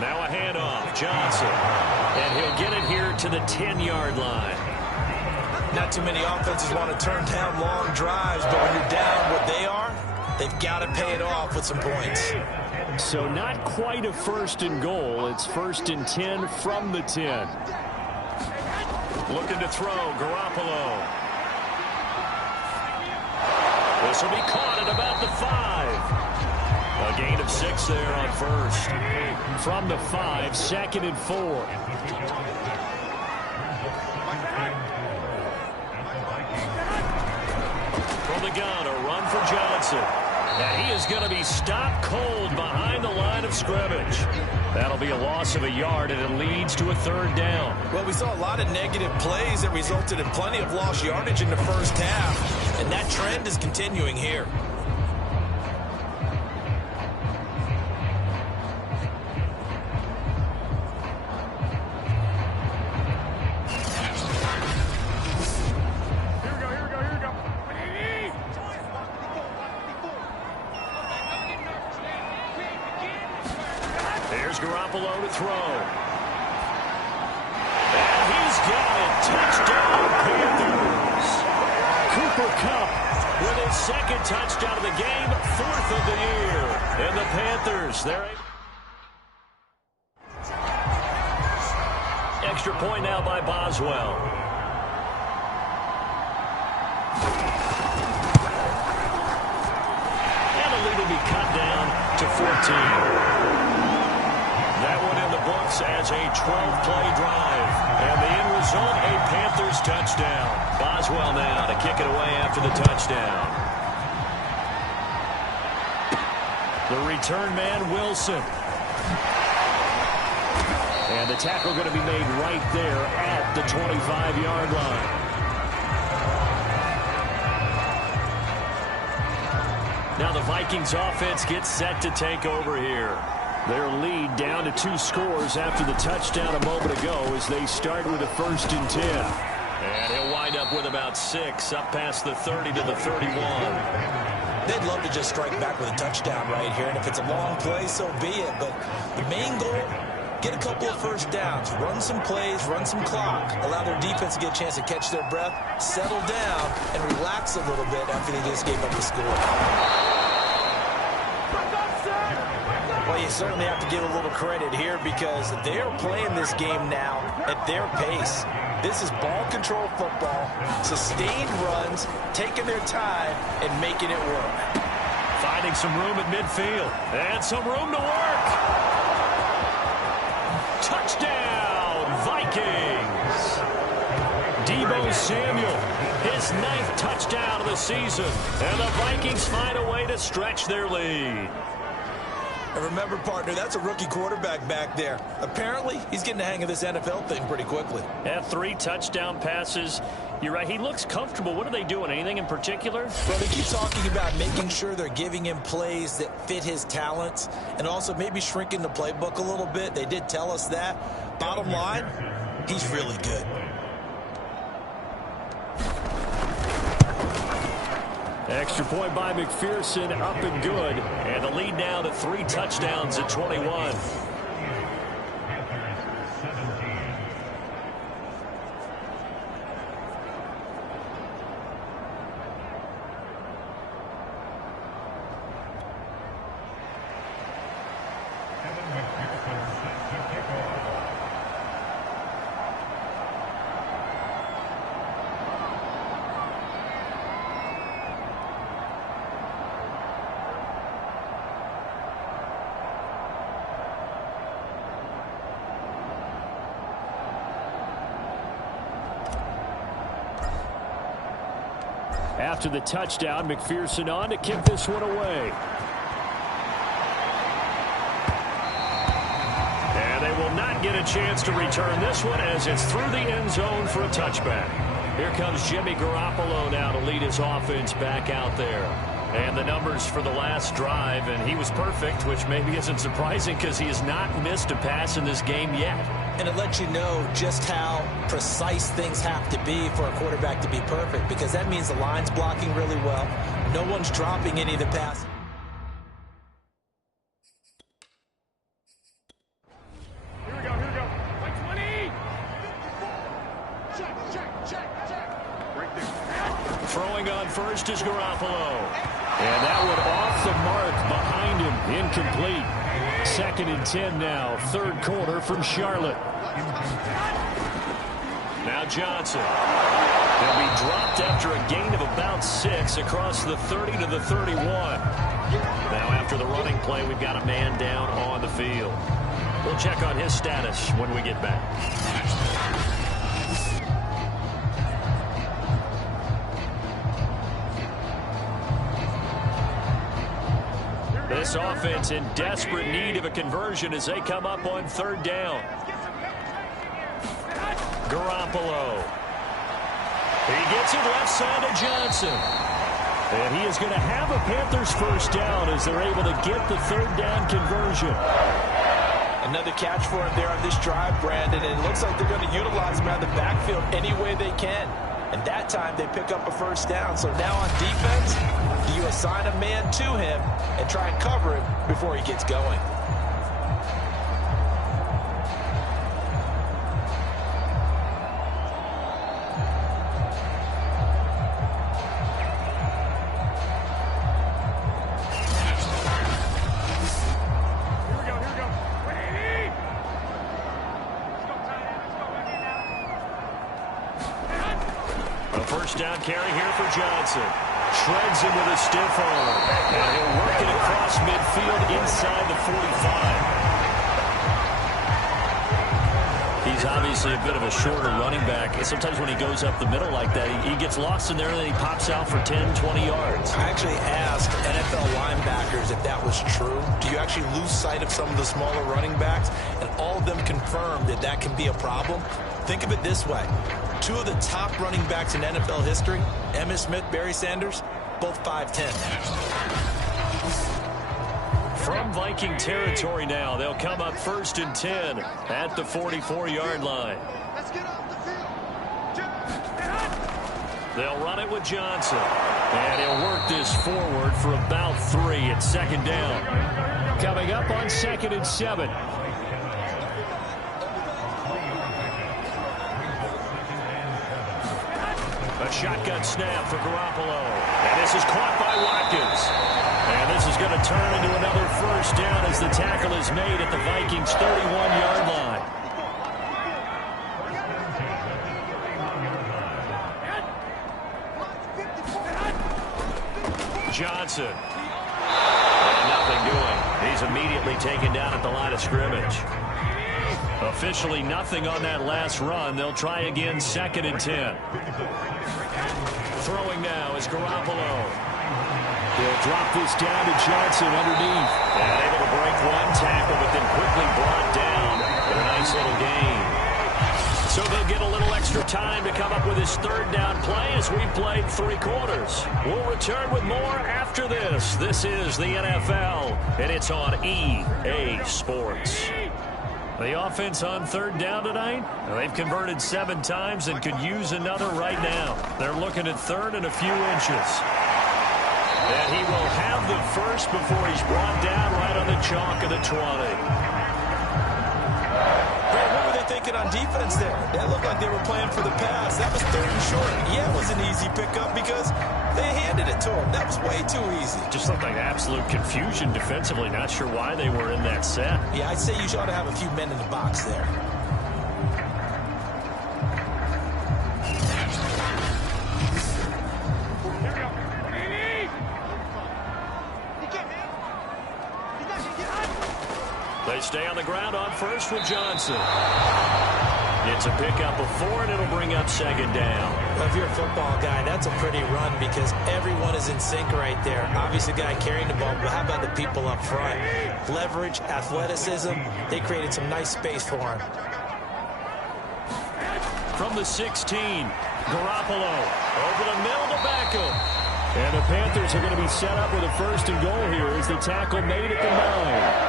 Now a handoff, Johnson. And he'll get it here to the 10-yard line. Not too many offenses want to turn down long drives, but when you're down what they are, they've got to pay it off with some points. So not quite a 1st and goal. It's 1st and 10 from the 10. Looking to throw, Garoppolo. This will be caught at about the 5. A gain of 6 there on 1st. From the 5, 2nd and 4. From the gun, a run for Johnson. And he is going to be stopped cold behind the line of scrimmage. That'll be a loss of a yard, and it leads to a 3rd down. Well, we saw a lot of negative plays that resulted in plenty of lost yardage in the first half, and that trend is continuing here. Garoppolo to throw. And he's got it. Touchdown, Panthers. Cooper Kupp with his second touchdown of the game, 4th of the year. And the Panthers, they're able. Extra point now by Boswell. And the lead will be cut down to 14. That one in the books as a 12-play drive. And the end result, a Panthers touchdown. Boswell now to kick it away after the touchdown. The return man, Wilson. And the tackle going to be made right there at the 25-yard line. Now the Vikings offense gets set to take over here. Their lead down to 2 scores after the touchdown a moment ago as they start with a 1st and 10. And he'll wind up with about 6 up past the 30 to the 31. They'd love to just strike back with a touchdown right here, and if it's a long play, so be it. But the main goal, get a couple of first downs, run some plays, run some clock, allow their defense to get a chance to catch their breath, settle down, and relax a little bit after they just gave up the score. Well, you certainly have to give a little credit here because they're playing this game now at their pace. This is ball control football, sustained runs, taking their time, and making it work. Finding some room at midfield, and some room to work. Touchdown, Vikings! Deebo Samuel, his 9th touchdown of the season, and the Vikings find a way to stretch their lead. And remember, partner, that's a rookie quarterback back there. Apparently, he's getting the hang of this NFL thing pretty quickly. Had 3 touchdown passes. You're right, he looks comfortable. What are they doing? Anything in particular? Well, they keep talking about making sure they're giving him plays that fit his talents and also maybe shrinking the playbook a little bit. They did tell us that. Bottom line, he's really good. Extra point by McPherson, up and good. And the lead now to 3 touchdowns at 21. After the touchdown, McPherson on to kick this one away. And they will not get a chance to return this one as it's through the end zone for a touchback. Here comes Jimmy Garoppolo now to lead his offense back out there. And the numbers for the last drive, and he was perfect, which maybe isn't surprising because he has not missed a pass in this game yet. And it lets you know just how precise things have to be for a quarterback to be perfect, because that means the line's blocking really well. No one's dropping any of the passes. Here we go. Like 20. Check. Right there. Throwing on first is Garoppolo. And that one off the mark behind him. Incomplete. 2nd and 10 now. 3rd quarter from Charlotte. Now Johnson. He'll be dropped after a gain of about 6 across the 30 to the 31. Now after the running play, we've got a man down on the field. We'll check on his status when we get back. This offense in desperate need of a conversion as they come up on 3rd down. Garoppolo. He gets it left side to Johnson. And he is going to have a Panthers 1st down as they're able to get the 3rd down conversion. Another catch for him there on this drive, Brandon, and it looks like they're going to utilize him out of the backfield any way they can. And that time they pick up a 1st down. So now on defense, do you assign a man to him and try and cover him before he gets going? First down carry here for Johnson. Shreds him with a stiff arm. And he'll work it across midfield inside the 45. He's obviously a bit of a shorter running back. And sometimes when he goes up the middle like that, he gets lost in there and then he pops out for 10, 20 yards. I actually asked NFL linebackers if that was true. Do you actually lose sight of some of the smaller running backs? And all of them confirmed that that can be a problem. Think of it this way. Two of the top running backs in NFL history, Emmitt Smith, Barry Sanders, both 5'10". From Viking territory now, they'll come up 1st and 10 at the 44-yard line. Let's get off the field. They'll run it with Johnson. And he'll work this forward for about 3 at 2nd down. Coming up on 2nd and 7. A shotgun snap for Garoppolo. And this is caught by Watkins. And this is going to turn into another 1st down as the tackle is made at the Vikings' 31-yard line. Johnson. And nothing doing. He's immediately taken down at the line of scrimmage. Officially nothing on that last run. They'll try again 2nd and 10. Throwing now is Garoppolo. They'll drop this down to Johnson underneath. And able to break one tackle, but then quickly brought down in a nice little gain. So they'll get a little extra time to come up with his 3rd down play as we played 3 quarters. We'll return with more after this. This is the NFL, and it's on EA Sports. The offense on 3rd down tonight, they've converted 7 times and could use another right now. They're looking at 3rd and a few inches. And he will have the first before he's brought down right on the chalk of the 20. What were they thinking on defense there? That looked like they were playing for the pass. That was 3rd and short. Yeah, it was an easy pickup because they handed it to him. That was way too easy. Just looked like absolute confusion defensively. Not sure why they were in that set. Yeah, I'd say you ought to have a few men in the box there. They stay on the ground on 1st with Johnson. It's a pickup of 4, and it'll bring up 2nd down. Well, if you're a football guy, that's a pretty run because everyone is in sync right there. Obviously, the guy carrying the ball, but how about the people up front? Leverage, athleticism, they created some nice space for him. From the 16, Garoppolo over the middle to Beckham. And the Panthers are going to be set up with a 1st and goal here as the tackle made at the 9.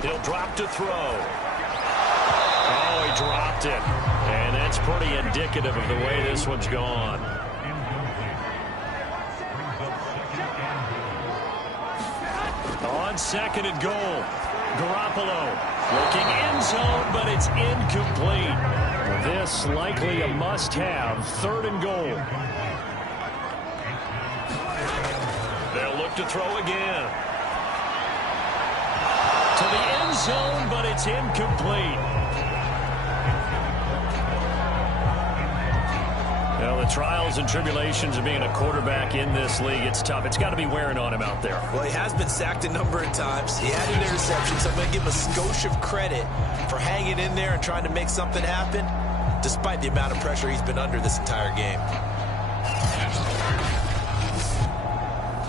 He'll drop to throw. Oh, he dropped it. And that's pretty indicative of the way this one's gone. On 2nd and goal, Garoppolo looking end zone, but it's incomplete. This likely a must-have 3rd and goal. They'll look to throw again. To the end zone, but it's incomplete. Well, the trials and tribulations of being a quarterback in this league, it's tough. It's got to be wearing on him out there. Well, he has been sacked a number of times. He had an interception, so I'm going to give him a skosh of credit for hanging in there and trying to make something happen, despite the amount of pressure he's been under this entire game.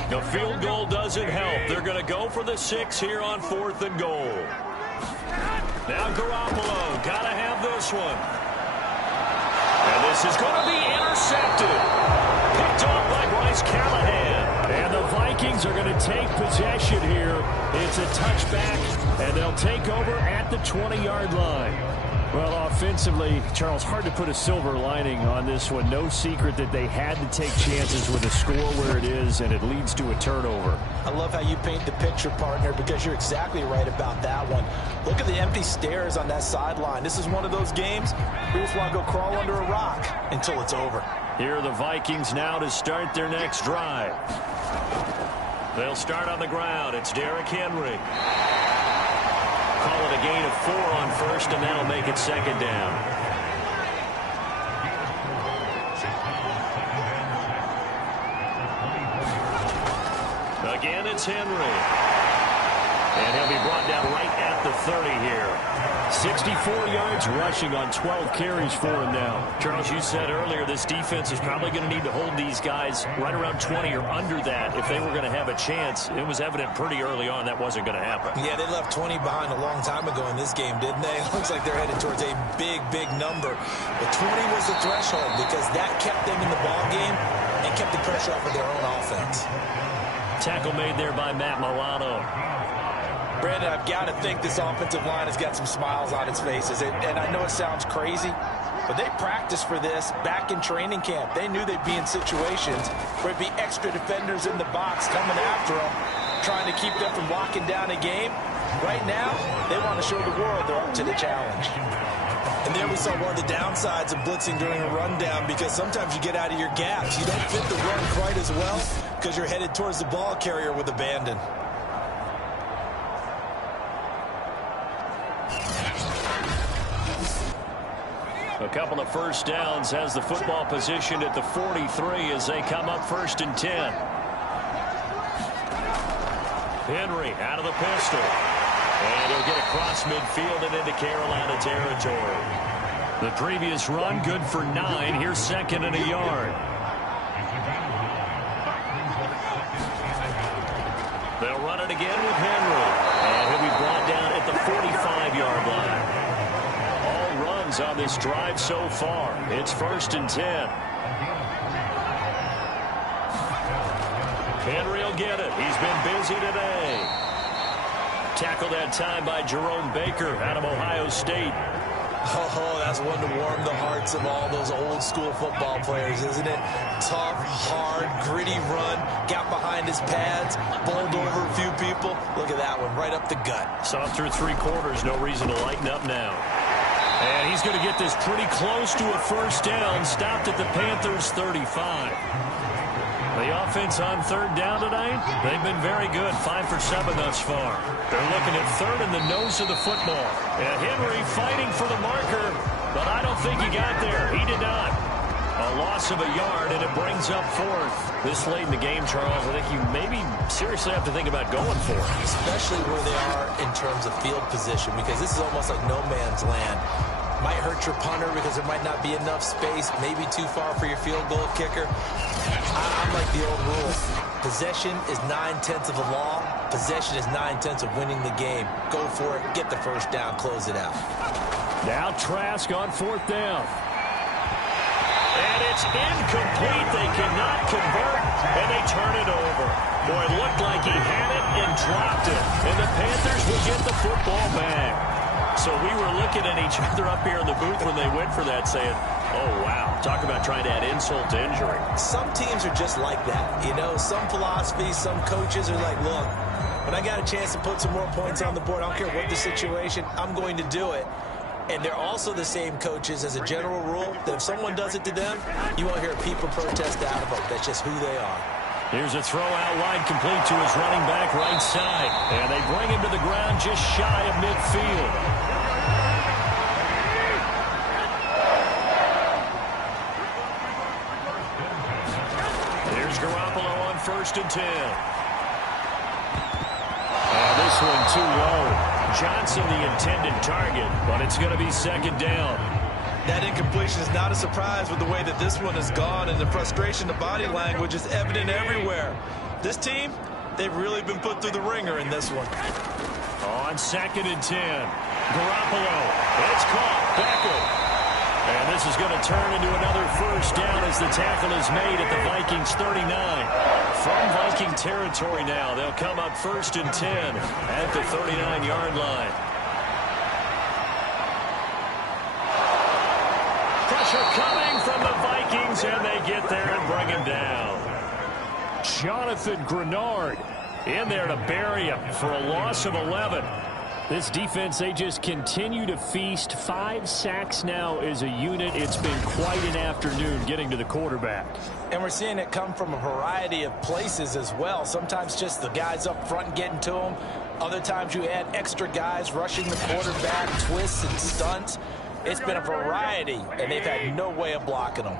The field goal doesn't help. They're going to go for the 6 here on 4th and goal. Now Garoppolo, got to have this one. And this is going to be intercepted. Picked off by Bryce Callahan. And the Vikings are going to take possession here. It's a touchback, and they'll take over at the 20-yard line. Well, offensively, Charles, hard to put a silver lining on this one. No secret that they had to take chances with a score where it is, and it leads to a turnover. I love how you paint the picture, partner, because you're exactly right about that one. Look at the empty stairs on that sideline. This is one of those games we just want to go crawl under a rock until it's over. Here are the Vikings now to start their next drive. They'll start on the ground. It's Derrick Henry. Call it a a gain of 4 on first, and that'll make it second down. Again, it's Henry. And he'll be brought down right at the 30 here. 64 yards rushing on 12 carries for him now. Charles, you said earlier this defense is probably going to need to hold these guys right around 20 or under that if they were going to have a chance. It was evident pretty early on that wasn't going to happen. Yeah, they left 20 behind a long time ago in this game, didn't they? It looks like they're headed towards a big, big number. But 20 was the threshold because that kept them in the ball game and kept the pressure off of their own offense. Tackle made there by Matt Milano. Brandon, I've got to think this offensive line has got some smiles on its faces. And I know it sounds crazy, but they practiced for this back in training camp. They knew they'd be in situations where it'd be extra defenders in the box coming after them, trying to keep them from locking down a game. Right now, they want to show the world they're up to the challenge. And there we saw one of the downsides of blitzing during a rundown because sometimes you get out of your gaps. You don't fit the run quite as well because you're headed towards the ball carrier with abandon. A couple of first downs has the football position at the 43 as they come up 1st and 10. Henry out of the pistol. And he'll get across midfield and into Carolina territory. The previous run good for 9. Here's 2nd and a yard. They'll run it again with Henry. And he'll be brought down at the 45-yard line. All runs on this drive so far. It's 1st and 10. Henry will get it. He's been busy today. Tackled that time by Jerome Baker out of Ohio State. Oh, that's one to warm the hearts of all those old school football players, isn't it? Tough, hard, gritty run, got behind his pads, bowled over a few people. Look at that one, right up the gut. Saw it through 3 quarters, no reason to lighten up now. And he's going to get this pretty close to a first down, stopped at the Panthers' 35. The offense on 3rd down tonight, they've been very good, 5 for 7 thus far. They're looking at 3rd in the nose of the football. And Henry fighting for the marker, but I don't think he got there. He did not. A loss of a yard, and it brings up 4th. This late in the game, Charles, I think you maybe seriously have to think about going for it. Especially where they are in terms of field position, because this is almost like no man's land. Might hurt your punter because there might not be enough space, maybe too far for your field goal kicker. I'm like the old rule. Possession is 9/10 of the law. Possession is 9/10 of winning the game. Go for it. Get the first down. Close it out. Now Trask on 4th down. And it's incomplete. They cannot convert, and they turn it over. Boy, it looked like he had it and dropped it. And the Panthers will get the football back. So we were looking at each other up here in the booth when they went for that, saying, oh, wow, talk about trying to add insult to injury. Some teams are just like that. You know, some philosophies, some coaches are like, look, when I got a chance to put some more points on the board, I don't care what the situation, I'm going to do it. And they're also the same coaches as a general rule that if someone does it to them, you won't hear a peep or protest out of them. That's just who they are. Here's a throw out wide, complete to his running back right side. And they bring him to the ground just shy of midfield. Here's Garoppolo on 1st and 10. And this one too low. Johnson the intended target, but it's going to be 2nd down. That incompletion is not a surprise with the way that this one has gone, and the frustration, the body language is evident everywhere. This team, they've really been put through the ringer in this one. On 2nd and 10. Garoppolo. It's caught. Beckham. And this is going to turn into another first down as the tackle is made at the Vikings 39. From Viking territory now, they'll come up 1st and 10 at the 39-yard line. Pressure coming from the Vikings, and they get there and bring him down. Jonathan Grenard in there to bury him for a loss of 11. This defense, they just continue to feast. 5 sacks now as a unit. It's been quite an afternoon getting to the quarterback. And we're seeing it come from a variety of places as well. Sometimes just the guys up front getting to them. Other times you add extra guys rushing the quarterback, twists and stunts. It's been a variety, and they've had no way of blocking them.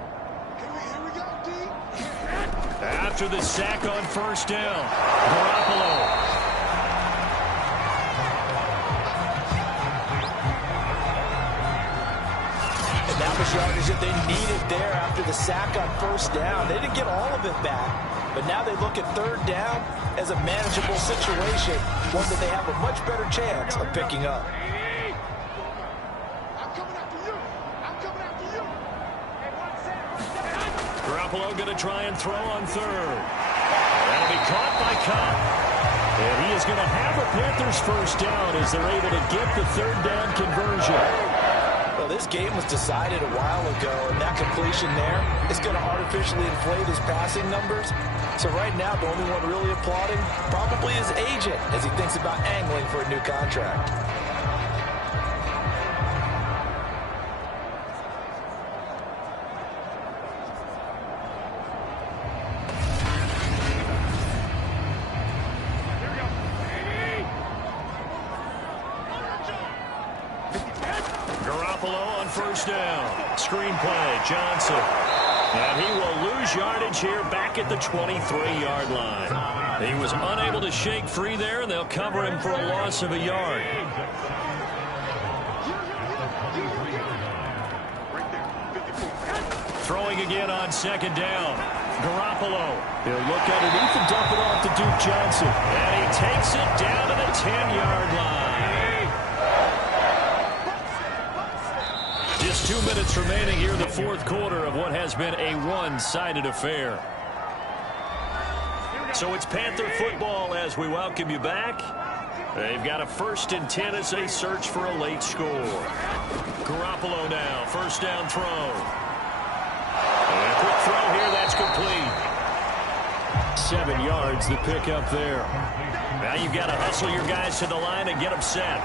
After the sack on first down, Garoppolo. And that was yardage that they needed there after the sack on first down. They didn't get all of it back, but now they look at third down as a manageable situation, one that they have a much better chance of picking up. Garoppolo going to try and throw on third. That'll be caught by Cobb. And he is going to have a Panthers first down as they're able to get the third down conversion. Well, this game was decided a while ago, and that completion there is going to artificially inflate his passing numbers. So right now, the only one really applauding probably his agent as he thinks about angling for a new contract. First down. Screen play, Johnson. And he will lose yardage here back at the 23-yard line. He was unable to shake free there, and they'll cover him for a loss of a yard. Throwing again on second down. Garoppolo. He'll look underneath and dump it off to Duke Johnson. And he takes it down to the 10-yard line. Just 2 minutes remaining here in the fourth quarter of what has been a one-sided affair. So it's Panther football as we welcome you back. They've got a 1st and 10 as they search for a late score. Garoppolo now, first down throw. And a quick throw here, that's complete. 7 yards, the pickup there. Now you've got to hustle your guys to the line and get them set.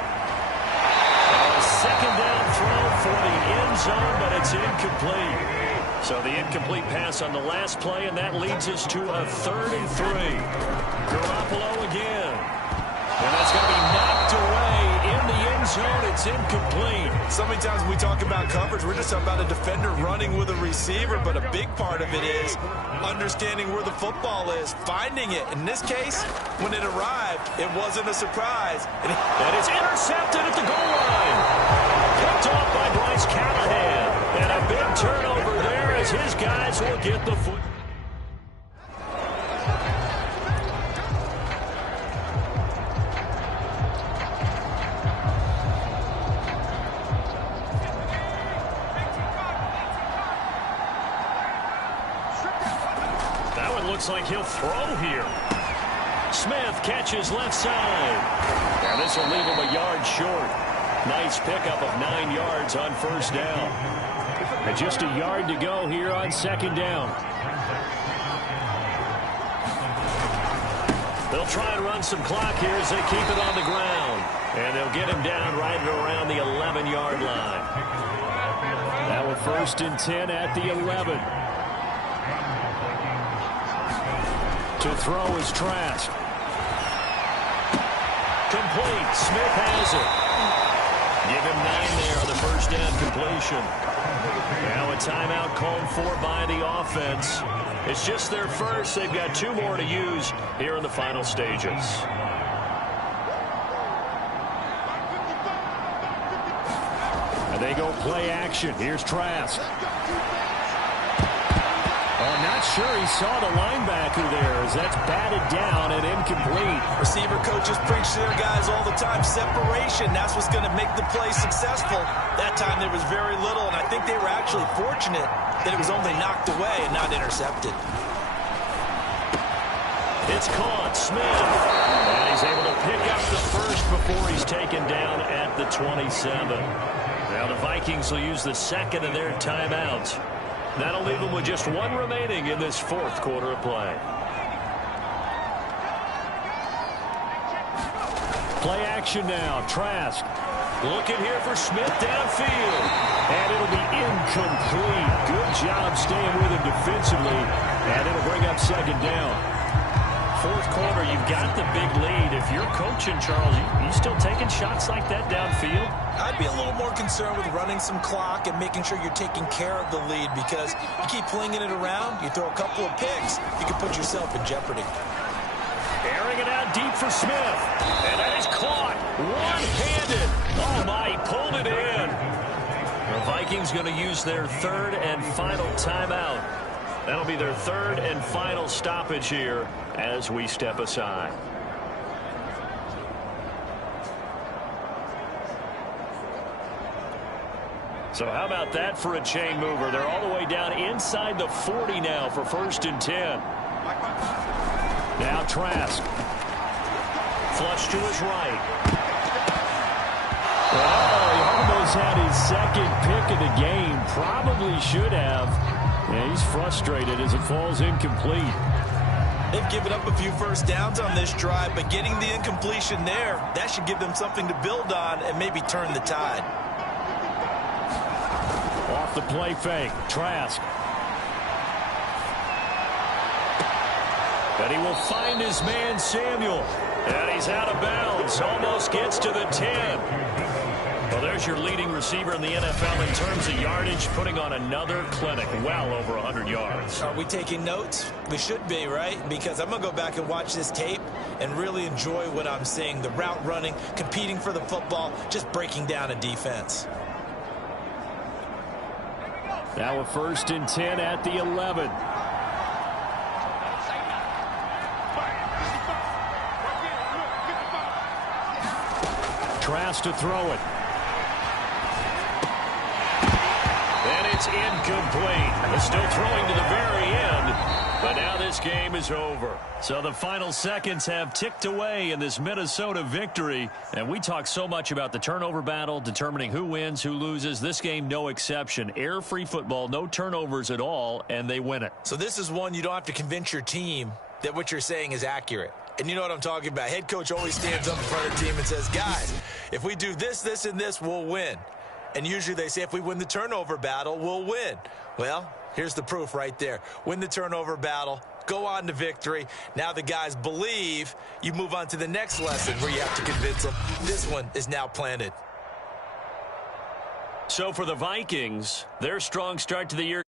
Second down throw for the end zone, but it's incomplete. So the incomplete pass on the last play, and that leads us to a 3rd and 3. Garoppolo again. And that's going to be knocked away in the end zone. It's incomplete. So many times when we talk about coverage, we're just talking about a defender running with a receiver, but a big part of it is understanding where the football is, finding it. In this case, when it arrived, it wasn't a surprise. And it's intercepted at the goal line. Picked off by Bryce Callahan. And a big turnover there as his guys will get the foot. Looks like he'll throw here. Smith catches left side. Now this will leave him a yard short. Nice pickup of 9 yards on first down. And just a yard to go here on second down. They'll try and run some clock here as they keep it on the ground. And they'll get him down right around the 11-yard line. Now with 1st and 10 at the 11. To throw is Trask. Complete. Smith has it. Give him 9 there on the first down completion. Now a timeout called for by the offense. It's just their first. They've got 2 more to use here in the final stages. And they go play action. Here's Trask. I'm not sure he saw the linebacker there as that's batted down and incomplete. Receiver coaches preach to their guys all the time. Separation, that's what's going to make the play successful. That time there was very little, and I think they were actually fortunate that it was only knocked away and not intercepted. It's caught. Smith. And he's able to pick up the first before he's taken down at the 27. Now the Vikings will use the second of their timeouts. That'll leave them with just 1 remaining in this fourth quarter of play. Play action now. Trask looking here for Smith downfield. And it'll be incomplete. Good job staying with him defensively. And it'll bring up second down. fourth quarter, you've got the big lead. If you're coaching, Charles, you still taking shots like that downfield? I'd be a little more concerned with running some clock and making sure you're taking care of the lead, because you keep flinging it around, you throw a couple of picks, you can put yourself in jeopardy. Airing it out deep for Smith. And that is caught. One-handed. Oh, my, he pulled it in. The Vikings going to use their third and final timeout. That'll be their third and final stoppage here as we step aside. So how about that for a chain mover? They're all the way down inside the 40 now for 1st and 10. Now Trask. Flush to his right. Oh, he almost had his second pick of the game. Probably should have. Yeah, he's frustrated as it falls incomplete. They've given up a few first downs on this drive, but getting the incompletion there, that should give them something to build on and maybe turn the tide. Off the play fake. Trask. And he will find his man, Samuel. And he's out of bounds. Almost gets to the 10. Well, there's your leading receiver in the NFL in terms of yardage, putting on another clinic, well over 100 yards. Are we taking notes? We should be, right? Because I'm going to go back and watch this tape and really enjoy what I'm seeing. The route running, competing for the football, just breaking down a defense. Now a 1st and 10 at the 11. Trask to throw it. And it's incomplete. They're still throwing to the very end. But now this game is over. So the final seconds have ticked away in this Minnesota victory. And we talk so much about the turnover battle, determining who wins, who loses. This game, no exception. Air-free football, no turnovers at all, and they win it. So this is one you don't have to convince your team that what you're saying is accurate. And you know what I'm talking about. Head coach always stands up in front of the team and says, guys, if we do this, this, and this, we'll win. And usually they say if we win the turnover battle, we'll win. Well, here's the proof right there. Win the turnover battle, go on to victory. Now the guys believe. You move on to the next lesson where you have to convince them. This one is now planted. So for the Vikings, their strong start to the year